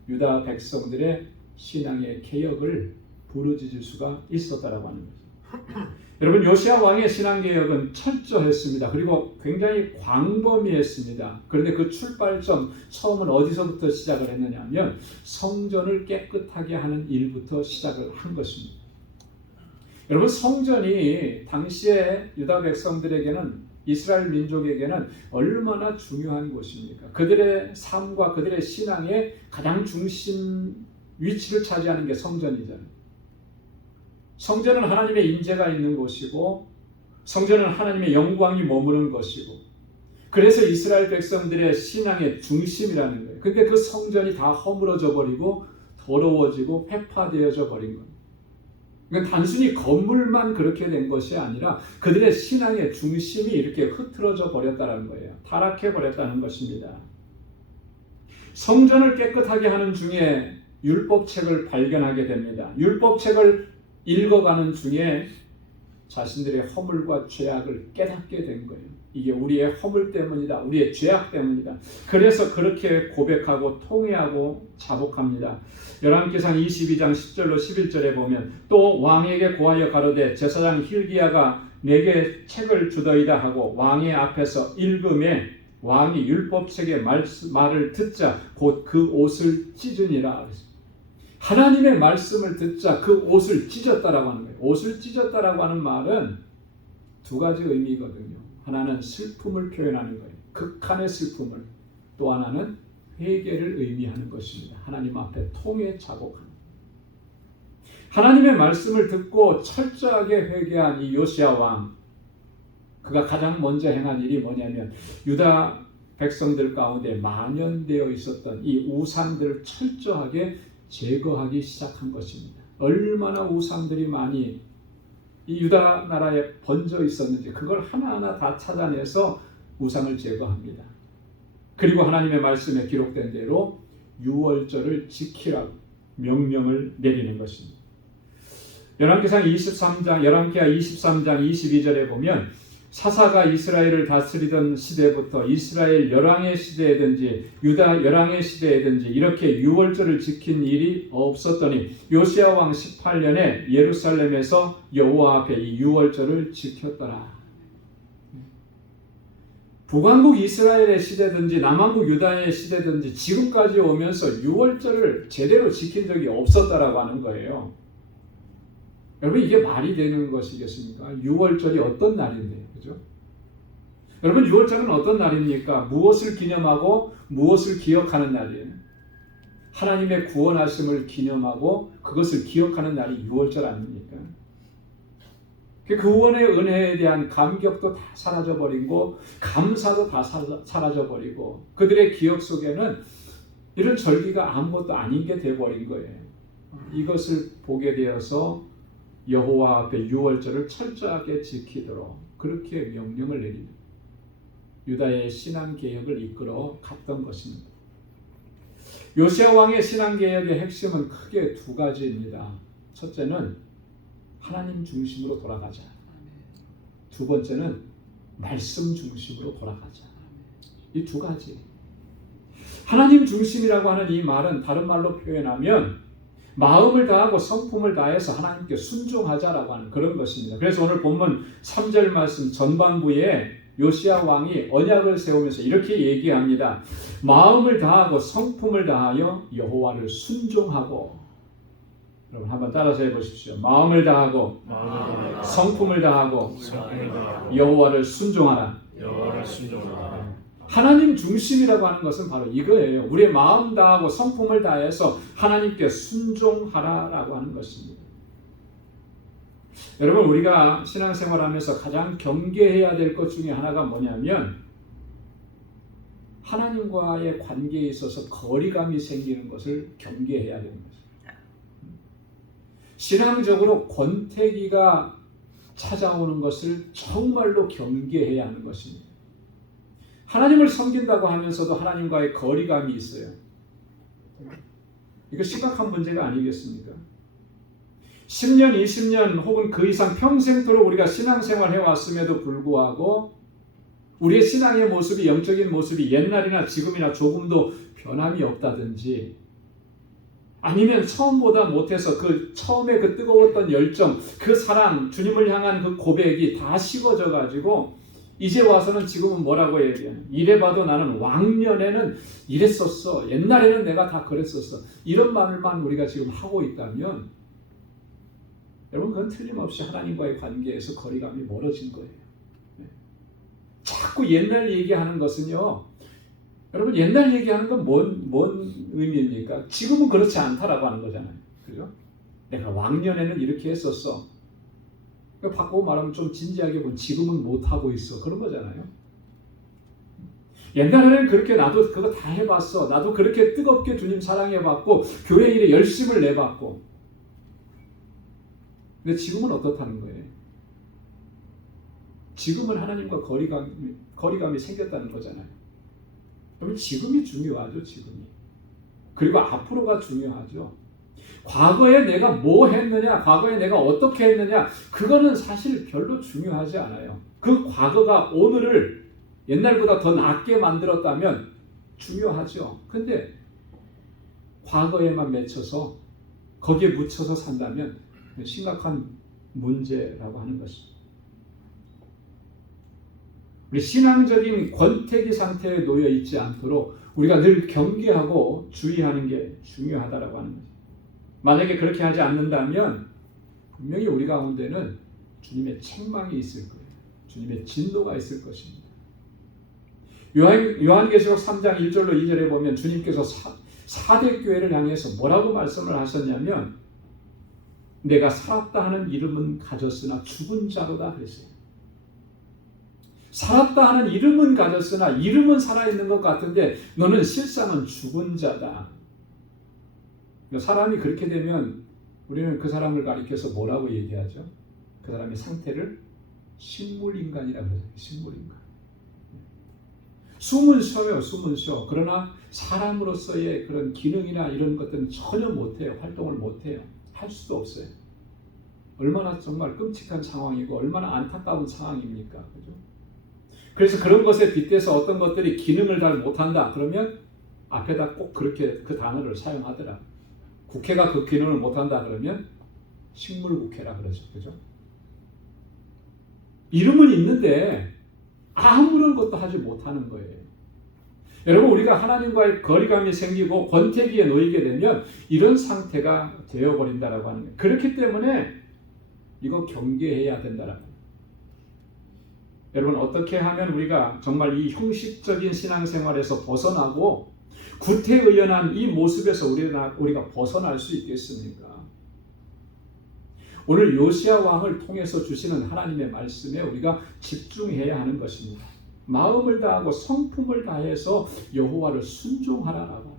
유다 백성들의 신앙의 개혁을 부르짖을 수가 있었다라고 하는 거죠. 여러분, 요시아 왕의 신앙개혁은 철저했습니다. 그리고 굉장히 광범위했습니다. 그런데 그 출발점, 처음은 어디서부터 시작을 했느냐 하면 성전을 깨끗하게 하는 일부터 시작을 한 것입니다. 여러분, 성전이 당시에 유다 백성들에게는, 이스라엘 민족에게는 얼마나 중요한 곳입니까? 그들의 삶과 그들의 신앙의 가장 중심 위치를 차지하는 게 성전이잖아요. 성전은 하나님의 임재가 있는 곳이고, 성전은 하나님의 영광이 머무는 것이고, 그래서 이스라엘 백성들의 신앙의 중심이라는 거예요. 근데 그 성전이 다 허물어져 버리고 더러워지고 회파되어져 버린 거예요. 그러니까 단순히 건물만 그렇게 된 것이 아니라 그들의 신앙의 중심이 이렇게 흐트러져 버렸다는 거예요. 타락해 버렸다는 것입니다. 성전을 깨끗하게 하는 중에 율법책을 발견하게 됩니다. 율법책을 읽어가는 중에 자신들의 허물과 죄악을 깨닫게 된 거예요. 이게 우리의 허물 때문이다. 우리의 죄악 때문이다. 그래서 그렇게 고백하고 통회하고 자복합니다. 열왕기상 22장 10절로 11절에 보면, 또 왕에게 고하여 가로되 제사장 hil기야가 내게 책을 주더이다 하고 왕의 앞에서 읽음에 왕이 율법책의 말을 듣자 곧 그 옷을 찢으니라. 하나님의 말씀을 듣자 그 옷을 찢었다라고 하는 거예요. 옷을 찢었다라고 하는 말은 두 가지 의미거든요. 하나는 슬픔을 표현하는 거예요. 극한의 슬픔을. 또 하나는 회개를 의미하는 것입니다. 하나님 앞에 통해 자복하는. 하나님의 말씀을 듣고 철저하게 회개한 이 요시아 왕, 그가 가장 먼저 행한 일이 뭐냐면 유다 백성들 가운데 만연되어 있었던 이 우상들을 철저하게 제거하기 시작한 것입니다. 얼마나 우상들이 많이 이 유다 나라에 번져 있었는지 그걸 하나하나 다 찾아내서 우상을 제거합니다. 그리고 하나님의 말씀에 기록된 대로 유월절을 지키라고 명령을 내리는 것입니다. 열왕기하 23장 22절에 보면 사사가 이스라엘을 다스리던 시대부터 이스라엘 열왕의 시대에든지 유다 열왕의 시대에든지 이렇게 유월절을 지킨 일이 없었더니 요시아 왕 18년에 예루살렘에서 여호와 앞에 이 유월절을 지켰더라. 북왕국 이스라엘의 시대든지 남왕국 유다의 시대든지 지금까지 오면서 유월절을 제대로 지킨 적이 없었다라고 하는 거예요. 여러분, 이게 말이 되는 것이겠습니까? 유월절이 어떤 날인데요, 그죠? 여러분, 유월절은 어떤 날입니까? 무엇을 기념하고 무엇을 기억하는 날이에요. 하나님의 구원하심을 기념하고 그것을 기억하는 날이 유월절 아닙니까? 그 구원의 은혜에 대한 감격도 다 사라져버리고 감사도 다 사라져버리고 그들의 기억 속에는 이런 절기가 아무것도 아닌 게 돼버린 거예요. 이것을 보게 되어서 여호와 앞에 유월절을 철저하게 지키도록 그렇게 명령을 내립니다. 유다의 신앙개혁을 이끌어 갔던 것입니다. 요시아 왕의 신앙개혁의 핵심은 크게 두 가지입니다. 첫째는 하나님 중심으로 돌아가자. 두 번째는 말씀 중심으로 돌아가자. 이 두 가지. 하나님 중심이라고 하는 이 말은 다른 말로 표현하면 마음을 다하고 성품을 다해서 하나님께 순종하자라고 하는 그런 것입니다. 그래서 오늘 본문 3절 말씀 전반부에 요시아 왕이 언약을 세우면서 이렇게 얘기합니다. 마음을 다하고 성품을 다하여 여호와를 순종하고. 여러분 한번 따라서 해보십시오. 마음을 다하고 성품을 다하고 여호와를 순종하라. 하나님 중심이라고 하는 것은 바로 이거예요. 우리의 마음 다하고 성품을 다해서 하나님께 순종하라라고 하는 것입니다. 여러분, 우리가 신앙생활하면서 가장 경계해야 될 것 중에 하나가 뭐냐면 하나님과의 관계에 있어서 거리감이 생기는 것을 경계해야 되는 것입니다. 신앙적으로 권태기가 찾아오는 것을 정말로 경계해야 하는 것입니다. 하나님을 섬긴다고 하면서도 하나님과의 거리감이 있어요. 이거 심각한 문제가 아니겠습니까? 10년, 20년 혹은 그 이상 평생토록 우리가 신앙생활 해왔음에도 불구하고 우리의 신앙의 모습이, 영적인 모습이 옛날이나 지금이나 조금도 변함이 없다든지, 아니면 처음보다 못해서 그 처음에 그 뜨거웠던 열정, 그 사랑, 주님을 향한 그 고백이 다 식어져 가지고 이제 와서는 지금은 뭐라고 얘기해요? 이래봐도 나는 왕년에는 이랬었어, 옛날에는 내가 다 그랬었어, 이런 말만 우리가 지금 하고 있다면 여러분, 그건 틀림없이 하나님과의 관계에서 거리감이 멀어진 거예요. 자꾸 옛날 얘기하는 것은요, 여러분, 옛날 얘기하는 건 뭔 의미입니까? 지금은 그렇지 않다라고 하는 거잖아요. 그죠? 내가 왕년에는 이렇게 했었어. 바꾸고 말하면 좀 진지하게 보면 지금은 못하고 있어. 그런 거잖아요. 옛날에는 그렇게 나도 그거 다 해봤어. 나도 그렇게 뜨겁게 주님 사랑해봤고 교회 일에 열심을 내봤고. 근데 지금은 어떻다는 거예요? 지금은 하나님과 거리감이 생겼다는 거잖아요. 그러면 지금이 중요하죠. 지금이. 그리고 앞으로가 중요하죠. 과거에 내가 뭐 했느냐, 과거에 내가 어떻게 했느냐, 그거는 사실 별로 중요하지 않아요. 그 과거가 오늘을 옛날보다 더 낫게 만들었다면 중요하죠. 근데 과거에만 맺혀서 거기에 묻혀서 산다면 심각한 문제라고 하는 것입니다. 우리 신앙적인 권태기 상태에 놓여 있지 않도록 우리가 늘 경계하고 주의하는 게 중요하다라고 하는 거죠. 만약에 그렇게 하지 않는다면 분명히 우리 가운데는 주님의 책망이 있을 거예요. 주님의 진노가 있을 것입니다. 요한계시록 3장 1절로 2절에 보면 주님께서 사대 교회를 향해서 뭐라고 말씀을 하셨냐면, 내가 살았다 하는 이름은 가졌으나 죽은 자로다 그랬어요. 살았다 하는 이름은 가졌으나 이름은 살아있는 것 같은데 너는 실상은 죽은 자다. 사람이 그렇게 되면 우리는 그 사람을 가리켜서 뭐라고 얘기하죠? 그 사람의 상태를 식물인간이라고 해요. 식물인간. 숨은 쉬어요. 숨은 쉬어. 그러나 사람으로서의 그런 기능이나 이런 것들은 전혀 못해요. 활동을 못해요. 할 수도 없어요. 얼마나 정말 끔찍한 상황이고 얼마나 안타까운 상황입니까? 그죠? 그래서 그런 것에 빗대서 어떤 것들이 기능을 잘 못한다 그러면 앞에다 꼭 그렇게 그 단어를 사용하더라. 국회가 그 기능을 못한다 그러면 식물국회라 그러죠. 그죠? 이름은 있는데 아무런 것도 하지 못하는 거예요. 여러분, 우리가 하나님과의 거리감이 생기고 권태기에 놓이게 되면 이런 상태가 되어버린다라고 하는 거예요. 그렇기 때문에 이거 경계해야 된다라고 합니다. 여러분, 어떻게 하면 우리가 정말 이 형식적인 신앙생활에서 벗어나고 구태의연한 이 모습에서 우리가 벗어날 수 있겠습니까? 오늘 요시야 왕을 통해서 주시는 하나님의 말씀에 우리가 집중해야 하는 것입니다. 마음을 다하고 성품을 다해서 여호와를 순종하라라고 하는 거예요.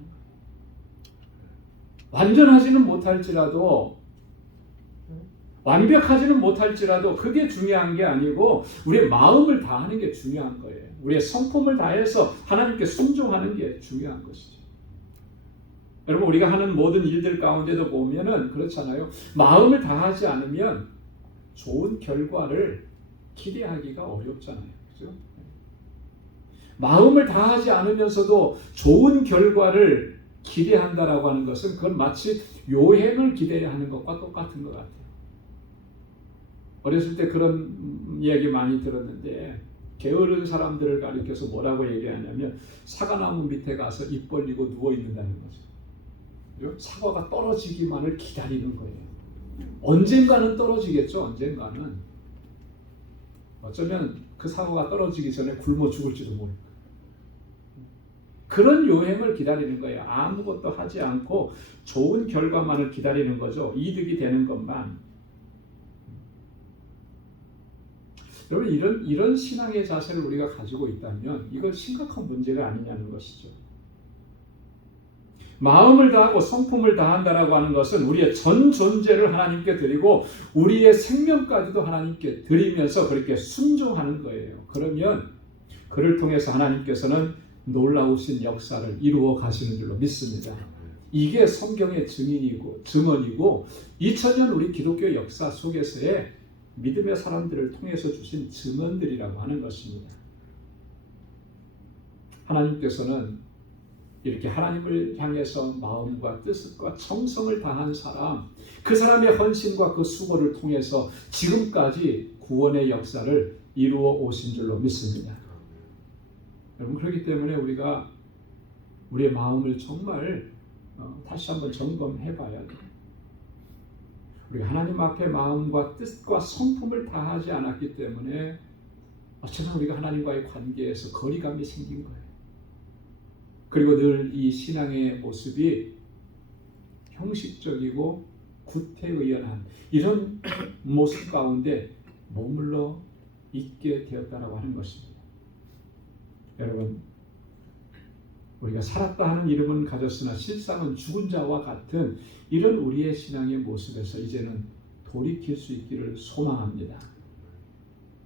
완전하지는 못할지라도, 완벽하지는 못할지라도 그게 중요한 게 아니고 우리의 마음을 다하는 게 중요한 거예요. 우리의 성품을 다해서 하나님께 순종하는 게 중요한 것이죠. 여러분, 우리가 하는 모든 일들 가운데도 보면은 그렇잖아요. 마음을 다하지 않으면 좋은 결과를 기대하기가 어렵잖아요. 그죠? 마음을 다하지 않으면서도 좋은 결과를 기대한다라고 하는 것은 그건 마치 요행을 기대하는 것과 똑같은 것 같아요. 어렸을 때 그런 이야기 많이 들었는데 게으른 사람들을 가리켜서 뭐라고 얘기하냐면 사과나무 밑에 가서 입 벌리고 누워 있는다는 거죠. 사과가 떨어지기만을 기다리는 거예요. 언젠가는 떨어지겠죠. 언젠가는. 어쩌면 그 사과가 떨어지기 전에 굶어 죽을지도 모르고. 그런 요행을 기다리는 거예요. 아무것도 하지 않고 좋은 결과만을 기다리는 거죠. 이득이 되는 것만. 여러분, 이런 신앙의 자세를 우리가 가지고 있다면 이건 심각한 문제가 아니냐는 것이죠. 마음을 다하고 성품을 다한다라고 하는 것은 우리의 전 존재를 하나님께 드리고 우리의 생명까지도 하나님께 드리면서 그렇게 순종하는 거예요. 그러면 그를 통해서 하나님께서는 놀라우신 역사를 이루어 가시는 줄로 믿습니다. 이게 성경의 증언이고 2000년 우리 기독교 역사 속에서의 믿음의 사람들을 통해서 주신 증언들이라고 하는 것입니다. 하나님께서는 이렇게 하나님을 향해서 마음과 뜻과 정성을 다한 사람, 그 사람의 헌신과 그 수고를 통해서 지금까지 구원의 역사를 이루어 오신 줄로 믿습니다. 여러분, 그렇기 때문에 우리가 우리의 마음을 정말 다시 한번 점검해 봐야 돼요. 우리가 하나님 앞에 마음과 뜻과 성품을 다하지 않았기 때문에 어쩌면 우리가 하나님과의 관계에서 거리감이 생긴 거예요. 그리고 늘 이 신앙의 모습이 형식적이고 구태의연한 이런 모습 가운데 머물러 있게 되었다라고 하는 것입니다. 여러분, 우리가 살았다 하는 이름은 가졌으나 실상은 죽은 자와 같은 이런 우리의 신앙의 모습에서 이제는 돌이킬 수 있기를 소망합니다.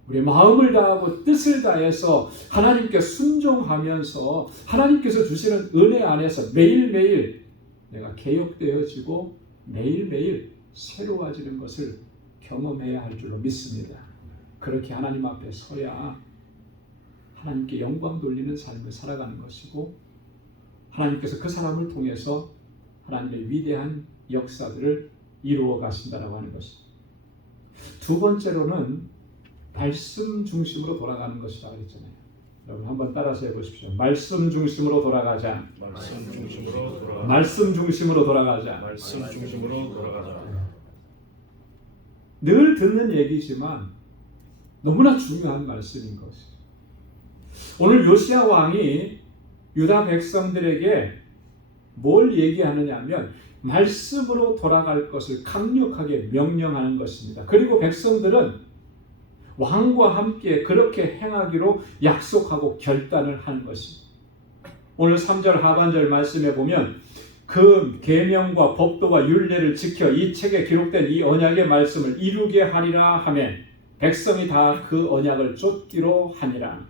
우리의 마음을 다하고 뜻을 다해서 하나님께 순종하면서 하나님께서 주시는 은혜 안에서 매일매일 내가 개혁되어지고 매일매일 새로워지는 것을 경험해야 할 줄로 믿습니다. 그렇게 하나님 앞에 서야 하나님께 영광 돌리는 삶을 살아가는 것이고 하나님께서 그 사람을 통해서 하나님의 위대한 역사들을 이루어 가신다라고 하는 것입니다. 두 번째로는 말씀 중심으로 돌아가는 것이라고 했잖아요. 여러분 한번 따라서 해보십시오. 말씀 중심으로 돌아가자. 말씀 중심으로 돌아가자. 말씀 중심으로 돌아가자. 말씀 중심으로 돌아가자. 늘 듣는 얘기지만 너무나 중요한 말씀인 것이죠. 오늘 요시야 왕이 유다 백성들에게 뭘 얘기하느냐 하면 말씀으로 돌아갈 것을 강력하게 명령하는 것입니다. 그리고 백성들은 왕과 함께 그렇게 행하기로 약속하고 결단을 하는 것입니다. 오늘 3절 하반절 말씀에 보면 그 계명과 법도와 율례를 지켜 이 책에 기록된 이 언약의 말씀을 이루게 하리라 하면 백성이 다 그 언약을 쫓기로 하니라.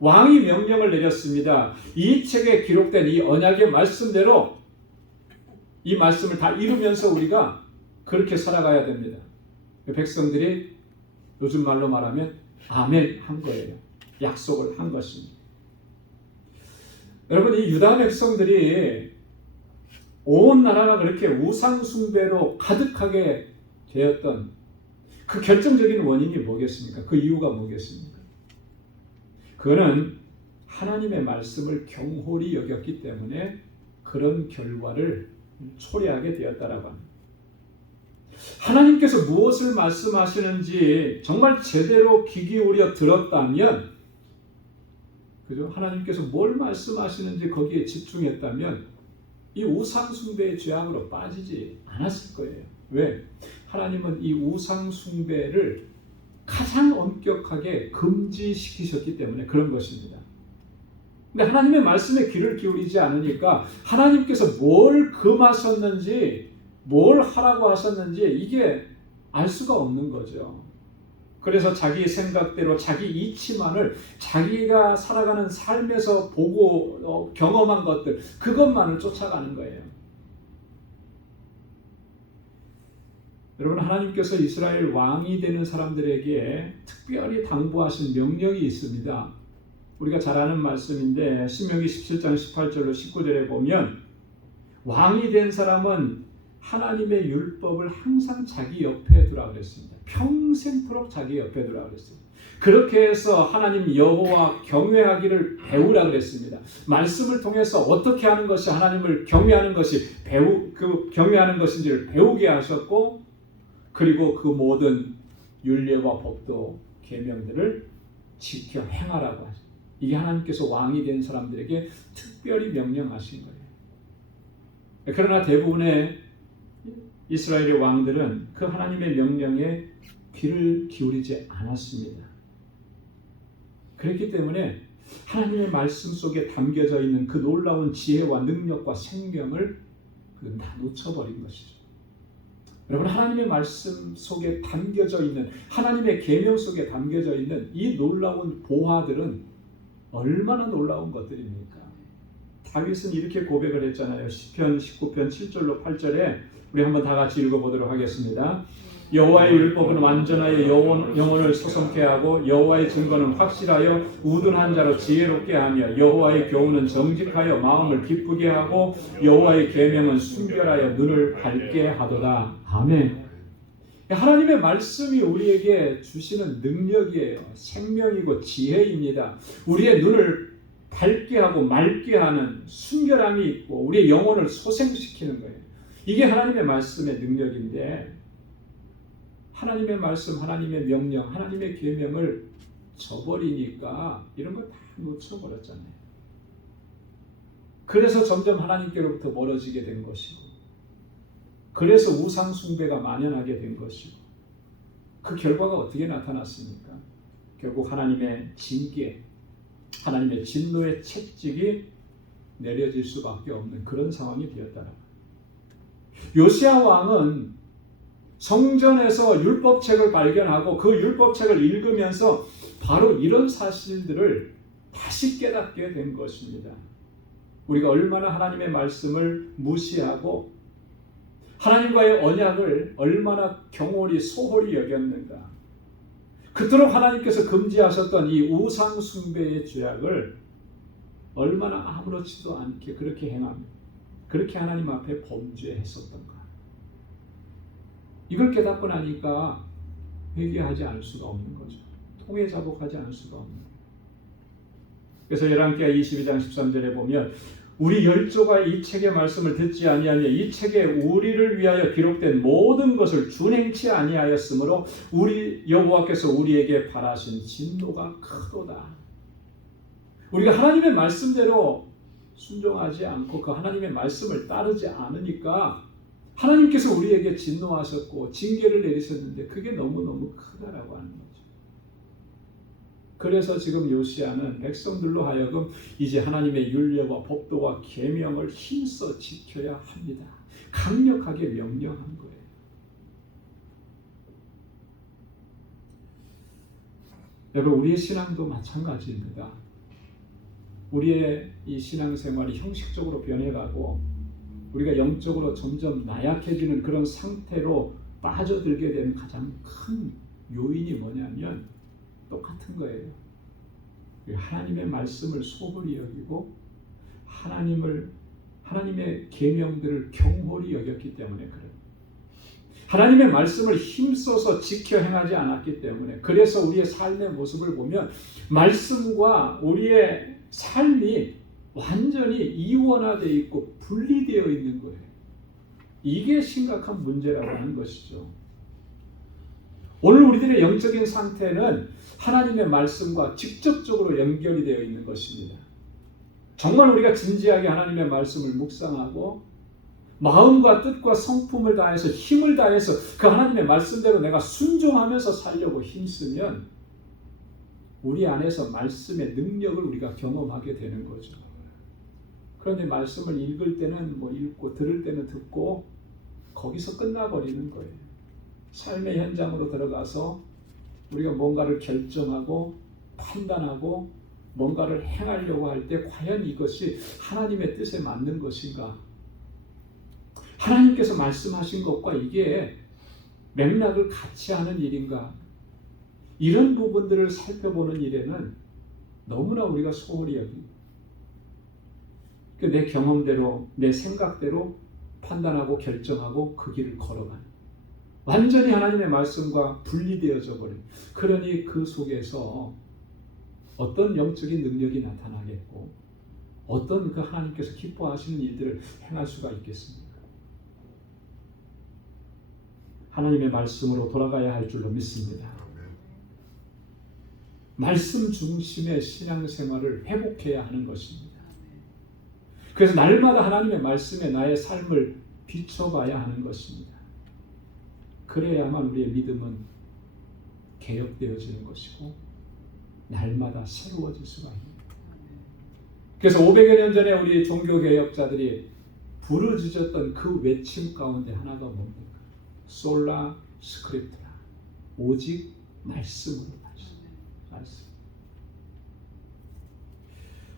왕이 명령을 내렸습니다. 이 책에 기록된 이 언약의 말씀대로 이 말씀을 다 이루면서 우리가 그렇게 살아가야 됩니다. 백성들이 요즘 말로 말하면 아멘 한 거예요. 약속을 한 것입니다. 여러분, 이 유다 백성들이 온 나라가 그렇게 우상 숭배로 가득하게 되었던 그 결정적인 원인이 뭐겠습니까? 그 이유가 뭐겠습니까? 그거는 하나님의 말씀을 경홀히 여겼기 때문에 그런 결과를 초래하게 되었다라고 합니다. 하나님께서 무엇을 말씀하시는지 정말 제대로 귀 기울여 들었다면, 그죠? 하나님께서 뭘 말씀하시는지 거기에 집중했다면 이 우상 숭배의 죄악으로 빠지지 않았을 거예요. 왜? 하나님은 이 우상 숭배를 가장 엄격하게 금지시키셨기 때문에 그런 것입니다. 근데 하나님의 말씀에 귀를 기울이지 않으니까 하나님께서 뭘 금하셨는지 뭘 하라고 하셨는지 이게 알 수가 없는 거죠. 그래서 자기 생각대로 자기 이치만을 자기가 살아가는 삶에서 보고 경험한 것들 그것만을 쫓아가는 거예요. 여러분, 하나님께서 이스라엘 왕이 되는 사람들에게 특별히 당부하신 명령이 있습니다. 우리가 잘 아는 말씀인데 신명기 17장 18절로 19절에 보면 왕이 된 사람은 하나님의 율법을 항상 자기 옆에 두라 그랬습니다. 평생토록 자기 옆에 두라 그랬습니다. 그렇게 해서 하나님 여호와 경외하기를 배우라 그랬습니다. 말씀을 통해서 어떻게 하는 것이 하나님을 경외하는 것이 경외하는 것인지를 배우게 하셨고, 그리고 그 모든 율례와 법도 계명들을 지켜 행하라고 하셨습니다. 이게 하나님께서 왕이 된 사람들에게 특별히 명령하신 거예요. 그러나 대부분의 이스라엘의 왕들은 그 하나님의 명령에 귀를 기울이지 않았습니다. 그렇기 때문에 하나님의 말씀 속에 담겨져 있는 그 놀라운 지혜와 능력과 생명을 그건 다 놓쳐버린 것이죠. 여러분, 하나님의 말씀 속에 담겨져 있는, 하나님의 계명 속에 담겨져 있는 이 놀라운 보화들은 얼마나 놀라운 것들입니까? 다윗은 이렇게 고백을 했잖아요. 시편 19편 7절로 8절에 우리 한번 다 같이 읽어보도록 하겠습니다. 여호와의 율법은 완전하여 영혼을 소성케 하고 여호와의 증거는 확실하여 우둔한 자로 지혜롭게 하며 여호와의 교훈은 정직하여 마음을 기쁘게 하고 여호와의 계명은 순결하여 눈을 밝게 하도다. 아멘. 하나님의 말씀이 우리에게 주시는 능력이에요. 생명이고 지혜입니다. 우리의 눈을 밝게 하고 맑게 하는 순결함이 있고 우리의 영혼을 소생시키는 거예요. 이게 하나님의 말씀의 능력인데, 하나님의 말씀, 하나님의 명령, 하나님의 계명을 저버리니까 이런 걸 다 놓쳐버렸잖아요. 그래서 점점 하나님께로부터 멀어지게 된 것이고, 그래서 우상 숭배가 만연하게 된 것이고, 그 결과가 어떻게 나타났습니까? 결국 하나님의 징계, 하나님의 진노의 채찍이 내려질 수밖에 없는 그런 상황이 되었다라. 요시야 왕은 성전에서 율법책을 발견하고 그 율법책을 읽으면서 바로 이런 사실들을 다시 깨닫게 된 것입니다. 우리가 얼마나 하나님의 말씀을 무시하고 하나님과의 언약을 얼마나 경홀히 소홀히 여겼는가. 그토록 하나님께서 금지하셨던 이 우상 숭배의 죄악을 얼마나 아무렇지도 않게 그렇게 행합니다. 그렇게 하나님 앞에 범죄했었던가. 이걸 깨닫고 나니까 회개하지 않을 수가 없는 거죠. 통회자복하지 않을 수가 없는 거예요. 그래서 열왕기하 22장 13절에 보면 우리 열조가 이 책의 말씀을 듣지 아니하며 이 책에 우리를 위하여 기록된 모든 것을 준행치 아니하였으므로 우리 여호와께서 우리에게 바라신 진노가 크도다. 우리가 하나님의 말씀대로 순종하지 않고 그 하나님의 말씀을 따르지 않으니까 하나님께서 우리에게 진노하셨고 징계를 내리셨는데 그게 너무너무 크다라고 하는 거죠. 그래서 지금 요시야는 백성들로 하여금 이제 하나님의 율례와 법도와 계명을 힘써 지켜야 합니다. 강력하게 명령한 거예요. 여러분, 우리의 신앙도 마찬가지입니다. 우리의 이 신앙생활이 형식적으로 변해가고 우리가 영적으로 점점 나약해지는 그런 상태로 빠져들게 되는 가장 큰 요인이 뭐냐면 똑같은 거예요. 하나님의 말씀을 소홀히 여기고 하나님의 계명들을 경홀히 여겼기 때문에 그래요. 하나님의 말씀을 힘써서 지켜 행하지 않았기 때문에, 그래서 우리의 삶의 모습을 보면 말씀과 우리의 삶이 완전히 이원화되어 있고 분리되어 있는 거예요. 이게 심각한 문제라고 하는 것이죠. 오늘 우리들의 영적인 상태는 하나님의 말씀과 직접적으로 연결이 되어 있는 것입니다. 정말 우리가 진지하게 하나님의 말씀을 묵상하고 마음과 뜻과 성품을 다해서 힘을 다해서 그 하나님의 말씀대로 내가 순종하면서 살려고 힘쓰면 우리 안에서 말씀의 능력을 우리가 경험하게 되는 거죠. 그런데 말씀을 읽을 때는 뭐 읽고 들을 때는 듣고 거기서 끝나버리는 거예요. 삶의 현장으로 들어가서 우리가 뭔가를 결정하고 판단하고 뭔가를 행하려고 할 때 과연 이것이 하나님의 뜻에 맞는 것인가? 하나님께서 말씀하신 것과 이게 맥락을 같이 하는 일인가? 이런 부분들을 살펴보는 일에는 너무나 우리가 소홀히 여기고 내 경험대로 내 생각대로 판단하고 결정하고 그 길을 걸어가는, 완전히 하나님의 말씀과 분리되어져 버린, 그러니 그 속에서 어떤 영적인 능력이 나타나겠고 어떤 그 하나님께서 기뻐하시는 일들을 행할 수가 있겠습니까? 하나님의 말씀으로 돌아가야 할 줄로 믿습니다. 말씀 중심의 신앙생활을 회복해야 하는 것입니다. 그래서 날마다 하나님의 말씀에 나의 삶을 비춰봐야 하는 것입니다. 그래야만 우리의 믿음은 개혁되어지는 것이고 날마다 새로워질 수가 있습니다. 그래서 500여 년 전에 우리 종교개혁자들이 부르짖었던 그 외침 가운데 하나가 뭡니까? 솔라 스크립트라. 오직 말씀으로 말씀.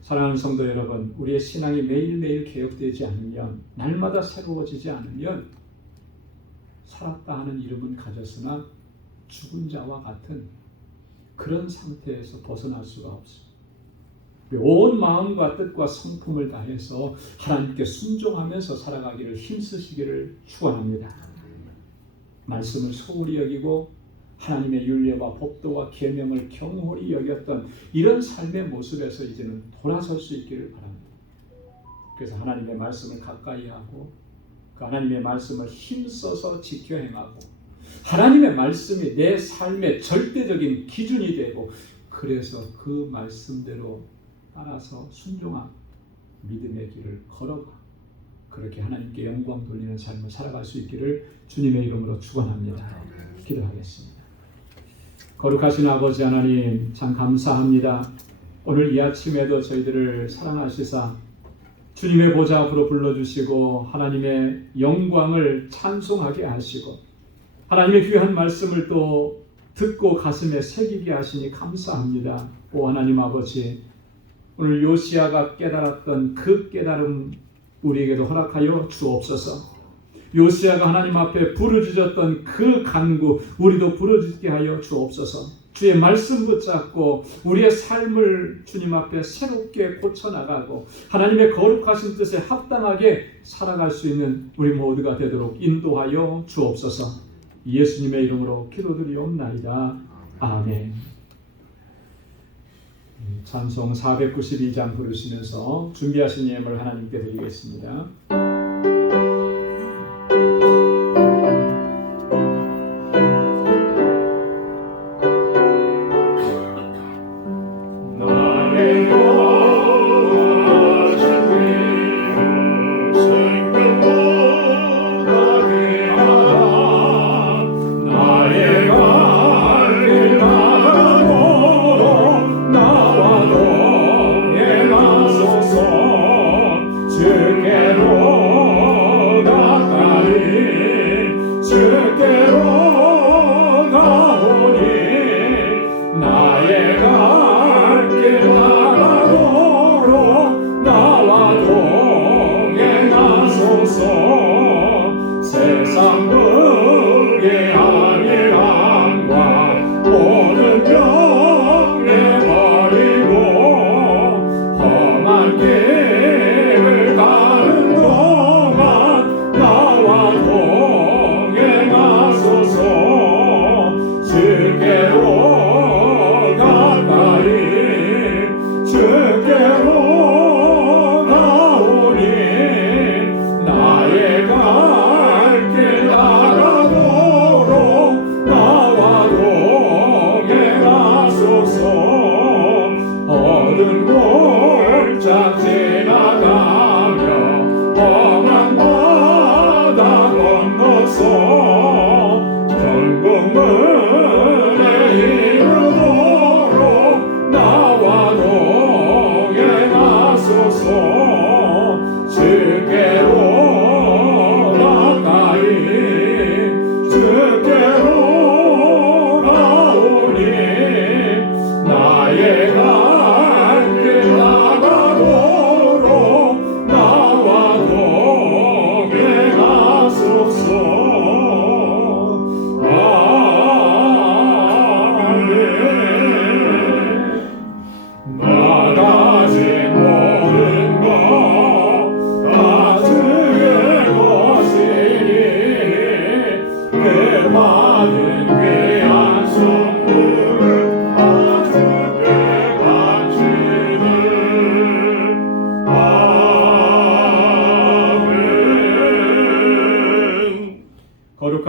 사랑하는 성도 여러분, 우리의 신앙이 매일매일 개혁되지 않으면, 날마다 새로워지지 않으면 살았다 하는 이름은 가졌으나 죽은 자와 같은 그런 상태에서 벗어날 수가 없습니다. 온 마음과 뜻과 성품을 다해서 하나님께 순종하면서 살아가기를 힘쓰시기를 축원합니다. 말씀을 소홀히 여기고 하나님의 율례와 법도와 계명을 경홀히 여겼던 이런 삶의 모습에서 이제는 돌아설 수 있기를 바랍니다. 그래서 하나님의 말씀을 가까이 하고 그 하나님의 말씀을 힘써서 지켜 행하고 하나님의 말씀이 내 삶의 절대적인 기준이 되고 그래서 그 말씀대로 따라서 순종하고 믿음의 길을 걸어가 그렇게 하나님께 영광 돌리는 삶을 살아갈 수 있기를 주님의 이름으로 축원합니다. 기도하겠습니다. 거룩하신 아버지 하나님, 참 감사합니다. 오늘 이 아침에도 저희들을 사랑하시사 주님의 보좌 앞으로 불러주시고 하나님의 영광을 찬송하게 하시고 하나님의 귀한 말씀을 또 듣고 가슴에 새기게 하시니 감사합니다. 오 하나님 아버지, 오늘 요시야가 깨달았던 그 깨달음 우리에게도 허락하여 주옵소서. 요시야가 하나님 앞에 부르짖었던 그 간구 우리도 부르짖게 하여 주옵소서. 주의 말씀 붙잡고 우리의 삶을 주님 앞에 새롭게 고쳐나가고 하나님의 거룩하신 뜻에 합당하게 살아갈 수 있는 우리 모두가 되도록 인도하여 주옵소서. 예수님의 이름으로 기도드리옵나이다. 아멘. 찬송 492장 부르시면서 준비하신 예물 하나님께 드리겠습니다.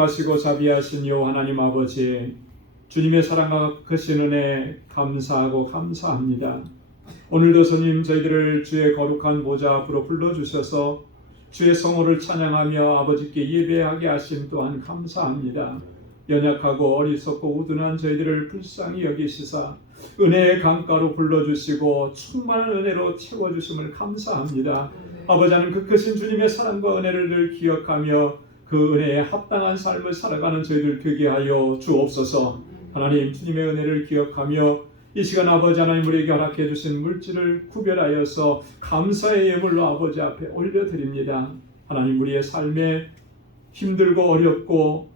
거룩하시고 자비하신 여호와 하나님 아버지, 주님의 사랑과 크신 은혜 감사하고 감사합니다. 오늘도 주님 저희들을 주의 거룩한 보좌 앞으로 불러주셔서 주의 성호를 찬양하며 아버지께 예배하게 하심 또한 감사합니다. 연약하고 어리석고 우둔한 저희들을 불쌍히 여기시사 은혜의 강가로 불러주시고 충만한 은혜로 채워주심을 감사합니다. 아버지 하나님 그 크신 주님의 사랑과 은혜를 늘 기억하며 그 은혜에 합당한 삶을 살아가는 저희들 되게 하여 주옵소서. 하나님 주님의 은혜를 기억하며 이 시간 아버지 하나님 우리에게 허락해 주신 물질을 구별하여서 감사의 예물로 아버지 앞에 올려드립니다. 하나님 우리의 삶에 힘들고 어렵고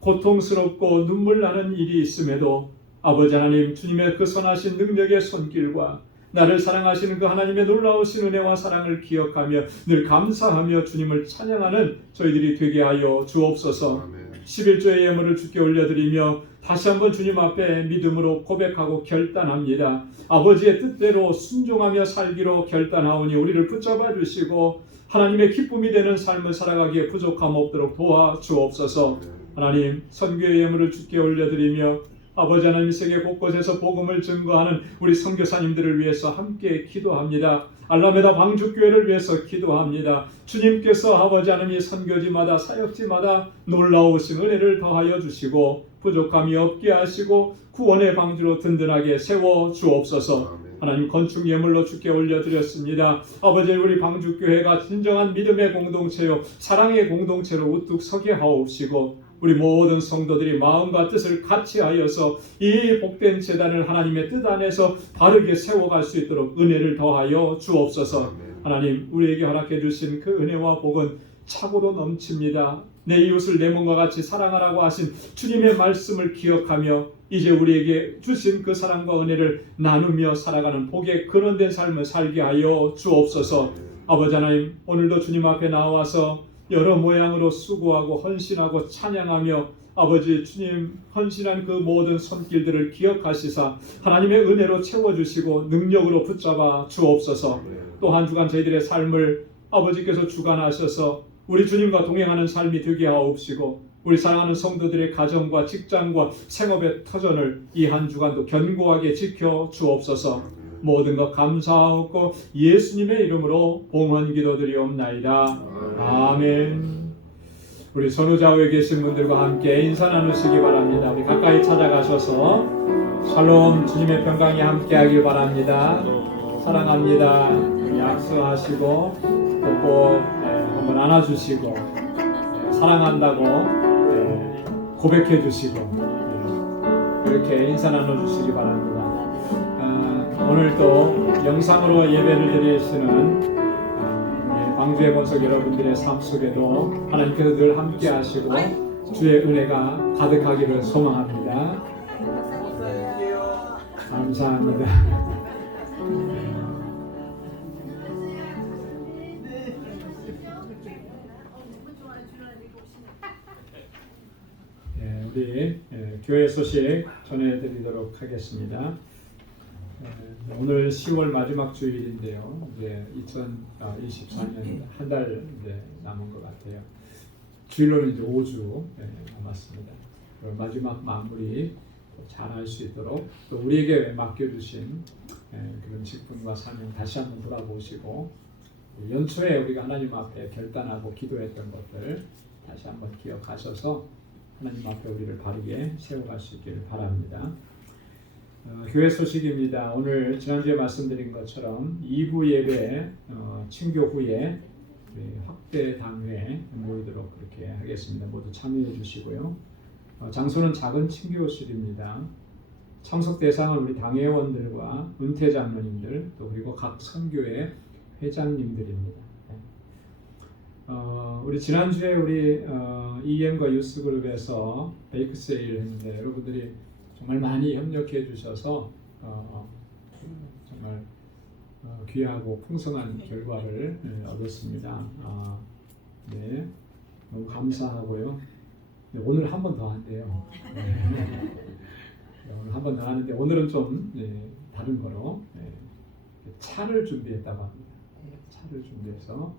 고통스럽고 눈물 나는 일이 있음에도 아버지 하나님 주님의 그 선하신 능력의 손길과 나를 사랑하시는 그 하나님의 놀라우신 은혜와 사랑을 기억하며 늘 감사하며 주님을 찬양하는 저희들이 되게 하여 주옵소서. 11조의 예물을 주께 올려드리며 다시 한번 주님 앞에 믿음으로 고백하고 결단합니다. 아버지의 뜻대로 순종하며 살기로 결단하오니 우리를 붙잡아 주시고 하나님의 기쁨이 되는 삶을 살아가기에 부족함 없도록 도와주옵소서. 하나님 선교의 예물을 주께 올려드리며 아버지 하나님 세계 곳곳에서 복음을 증거하는 우리 선교사님들을 위해서 함께 기도합니다. 알라메다 방주교회를 위해서 기도합니다. 주님께서 아버지 하나님 이 선교지마다 사역지마다 놀라우신 은혜를 더하여 주시고 부족함이 없게 하시고 구원의 방주로 든든하게 세워 주옵소서. 하나님 건축 예물로 주께 올려드렸습니다. 아버지 우리 방주교회가 진정한 믿음의 공동체요 사랑의 공동체로 우뚝 서게 하옵시고 우리 모든 성도들이 마음과 뜻을 같이 하여서 이 복된 제단을 하나님의 뜻 안에서 바르게 세워갈 수 있도록 은혜를 더하여 주옵소서. 하나님 우리에게 허락해 주신 그 은혜와 복은 차고로 넘칩니다. 내 이웃을 내 몸과 같이 사랑하라고 하신 주님의 말씀을 기억하며 이제 우리에게 주신 그 사랑과 은혜를 나누며 살아가는 복의 근원된 삶을 살게 하여 주옵소서. 아버지 하나님 오늘도 주님 앞에 나와서 여러 모양으로 수고하고 헌신하고 찬양하며 아버지 주님 헌신한 그 모든 손길들을 기억하시사 하나님의 은혜로 채워주시고 능력으로 붙잡아 주옵소서. 또 한 주간 저희들의 삶을 아버지께서 주관하셔서 우리 주님과 동행하는 삶이 되게 하옵시고 우리 사랑하는 성도들의 가정과 직장과 생업의 터전을 이 한 주간도 견고하게 지켜 주옵소서. 모든 것 감사하고 예수님의 이름으로 봉헌 기도드리옵나이다. 아멘. 우리 선우좌우에 계신 분들과 함께 인사 나누시기 바랍니다. 우리 가까이 찾아가셔서 샬롬 주님의 평강이 함께하길 바랍니다. 사랑합니다. 약속하시고 꼭 한번 안아주시고 사랑한다고 고백해 주시고 이렇게 인사 나눠주시기 바랍니다. 오늘 또 영상으로 예배를 드리시는 광주의 본석 여러분들의 삶 속에도 하나님께서 늘 함께 하시고 주의 은혜가 가득하기를 소망합니다. 감사합니다. 우리 교회 소식 전해드리도록 하겠습니다. 오늘 10월 마지막 주일인데요. 이제 2024년 한 달 남은 것 같아요. 주일로는 이제 5주 남았습니다. 마지막 마무리 잘 할 수 있도록 또 우리에게 맡겨주신 그런 직분과 사명 다시 한번 돌아보시고 연초에 우리가 하나님 앞에 결단하고 기도했던 것들 다시 한번 기억하셔서 하나님 앞에 우리를 바르게 세워갈 수 있기를 바랍니다. 교회 소식입니다. 오늘 지난주에 말씀드린 것처럼 2부 예배 친교 후에 확대 당회 모이도록 그렇게 하겠습니다. 모두 참여해 주시고요. 장소는 작은 친교실입니다. 참석 대상은 우리 당회원들과 은퇴 장로님들 또 그리고 각 선교회 회장님들입니다. 우리 지난주에 우리 EM과 유스그룹에서 베이크 세일 했는데 여러분들이 정말 많이 협력해 주셔서 정말 귀하고 풍성한 결과를 얻었습니다. 네, 너무 감사하고요. 네, 오늘 한 번 더 한대요. 네, 오늘 한 번 더 하는데 오늘은 좀 다른 거로 차를 준비했다고 합니다. 차를 준비해서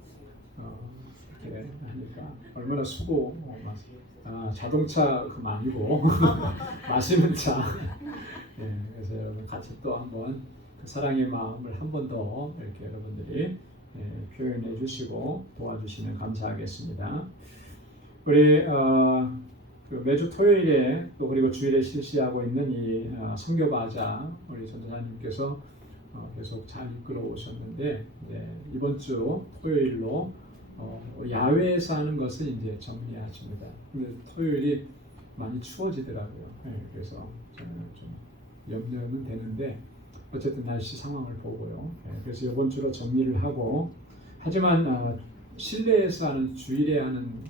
이렇게 하니까 얼마나 수고 자동차 그 아니고 마시는 차. 그래서 여러분 같이 또 한번 그 사랑의 마음을 한 번 더 이렇게 여러분들이 표현해 주시고 도와주시면 감사하겠습니다. 우리 그 매주 토요일에 또 그리고 주일에 실시하고 있는 이 선교바자 우리 전도사님께서 계속 잘 이끌어 오셨는데 이번 주 토요일로 야외에서 하는 것을 이제 정리하십니다. 근데 토요일이 많이 추워지더라고요. 그래서 저는 좀 염려는 되는데 어쨌든 날씨 상황을 보고요. 그래서 이번 주로 정리를 하고 하지만 실내에서 하는 주일에 하는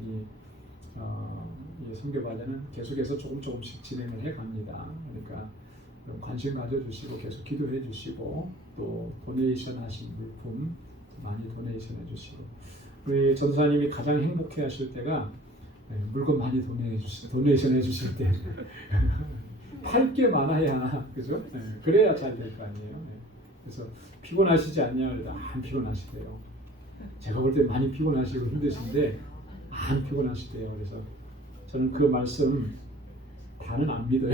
이 선교과제는 계속해서 조금씩 진행을 해갑니다. 그러니까 관심 가져주시고 계속 기도해 주시고 또 도네이션 하신 물품 많이 도네이션 해주시고 우리 전사님이 가장 행복해하실 때가 물건 많이 도네이션 해주실 때 할 게 많아야 그죠? 그래야 잘 될 거 아니에요. 그래서 피곤하시지 않냐 그래도 안 피곤하시대요. 제가 볼 때 많이 피곤하시고 힘드신데 안 피곤하시대요. 그래서 저는 그 말씀 다는 안 믿어요.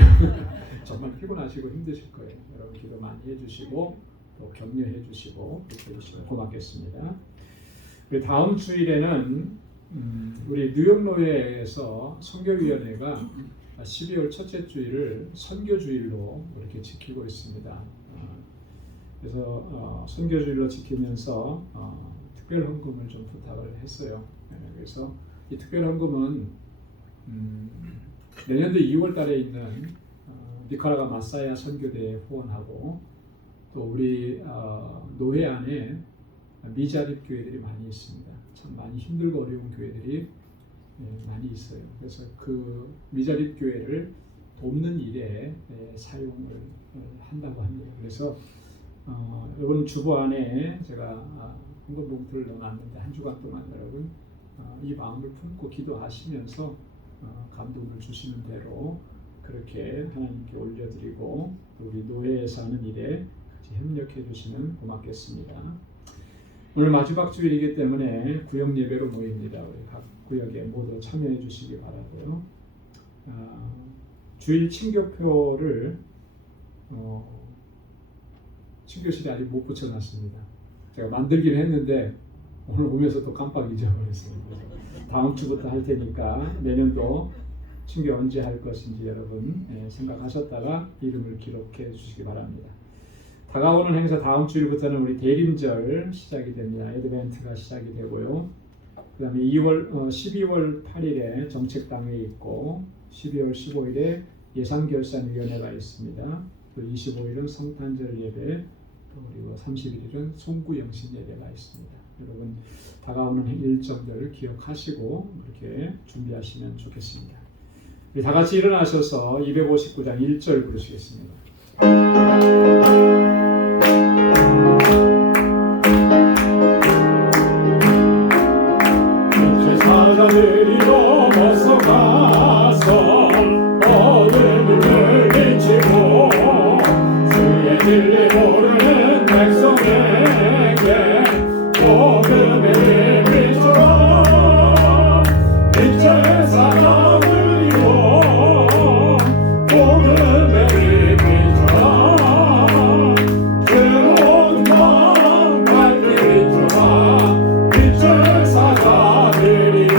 정말 피곤하시고 힘드실 거예요. 여러분 기도 많이 해주시고 또 격려해 주시고 그렇게 해주시면 고맙겠습니다. 우리 다음 주일에는 우리 뉴욕노회에서 선교위원회가 12월 첫째 주일을 선교주일로 이렇게 지키고 있습니다. 그래서 선교주일로 지키면서 특별 헌금을 좀 부탁을 했어요. 그래서 이 특별 헌금은 내년도 2월 달에 있는 니카라과 마사야 선교대에 후원하고 또 우리 노회 안에 미자립 교회들이 많이 있습니다. 참 많이 힘들고 어려운 교회들이 많이 있어요. 그래서 그 미자립 교회를 돕는 일에 사용을 한다고 합니다. 그래서 이번 주보 안에 제가 헌금 봉투를 넣어놨는데 한 주간 동안 여러분 이 마음을 품고 기도하시면서 감동을 주시는 대로 그렇게 하나님께 올려드리고 우리 노회에서 하는 일에 같이 협력해 주시면 고맙겠습니다. 오늘 마지막 주일이기 때문에 구역 예배로 모입니다. 우리 각 구역에 모두 참여해 주시기 바라고요. 주일 친교표를 친교실에 아직 못 붙여놨습니다. 제가 만들긴 했는데 오늘 오면서 또 깜빡 잊어버렸어요. 다음 주부터 할 테니까 내년도 친교 언제 할 것인지 여러분 생각하셨다가 이름을 기록해 주시기 바랍니다. 다가오는 행사 다음 주일부터는 우리 대림절 시작이 됩니다. 애드벤트가 시작이 되고요. 그 다음에 12월 8일에 정책당회 있고 12월 15일에 예산결산위원회가 있습니다. 또 25일은 성탄절 예배, 또 그리고 31일은 송구영신 예배가 있습니다. 여러분 다가오는 일정들을 기억하시고 그렇게 준비하시면 좋겠습니다. 우리 다 같이 일어나셔서 259장 1절 부르시겠습니다. 사자들이 넘어서 가서 어둠을 비치고 주의 진리 모르는 백성에게 복음의 빛으로 빛의 사자들이고 복음의 빛으로 새로운 방 밝게 비추라 빛의 사자들이고.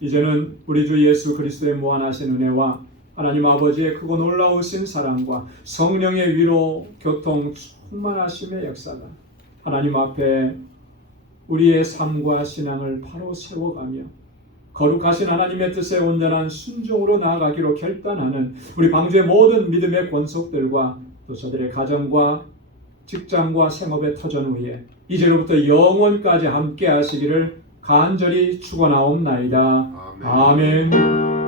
이제는 우리 주 예수 그리스도의 무한하신 은혜와 하나님 아버지의 크고 놀라우신 사랑과 성령의 위로 교통 충만하심의 역사가 하나님 앞에 우리의 삶과 신앙을 바로 세워가며 거룩하신 하나님의 뜻에 온전한 순종으로 나아가기로 결단하는 우리 방주의 모든 믿음의 권속들과 또 저들의 가정과 직장과 생업의 터전 위에 이제로부터 영원까지 함께 하시기를 간절히 축원하옵나이다. 아멘.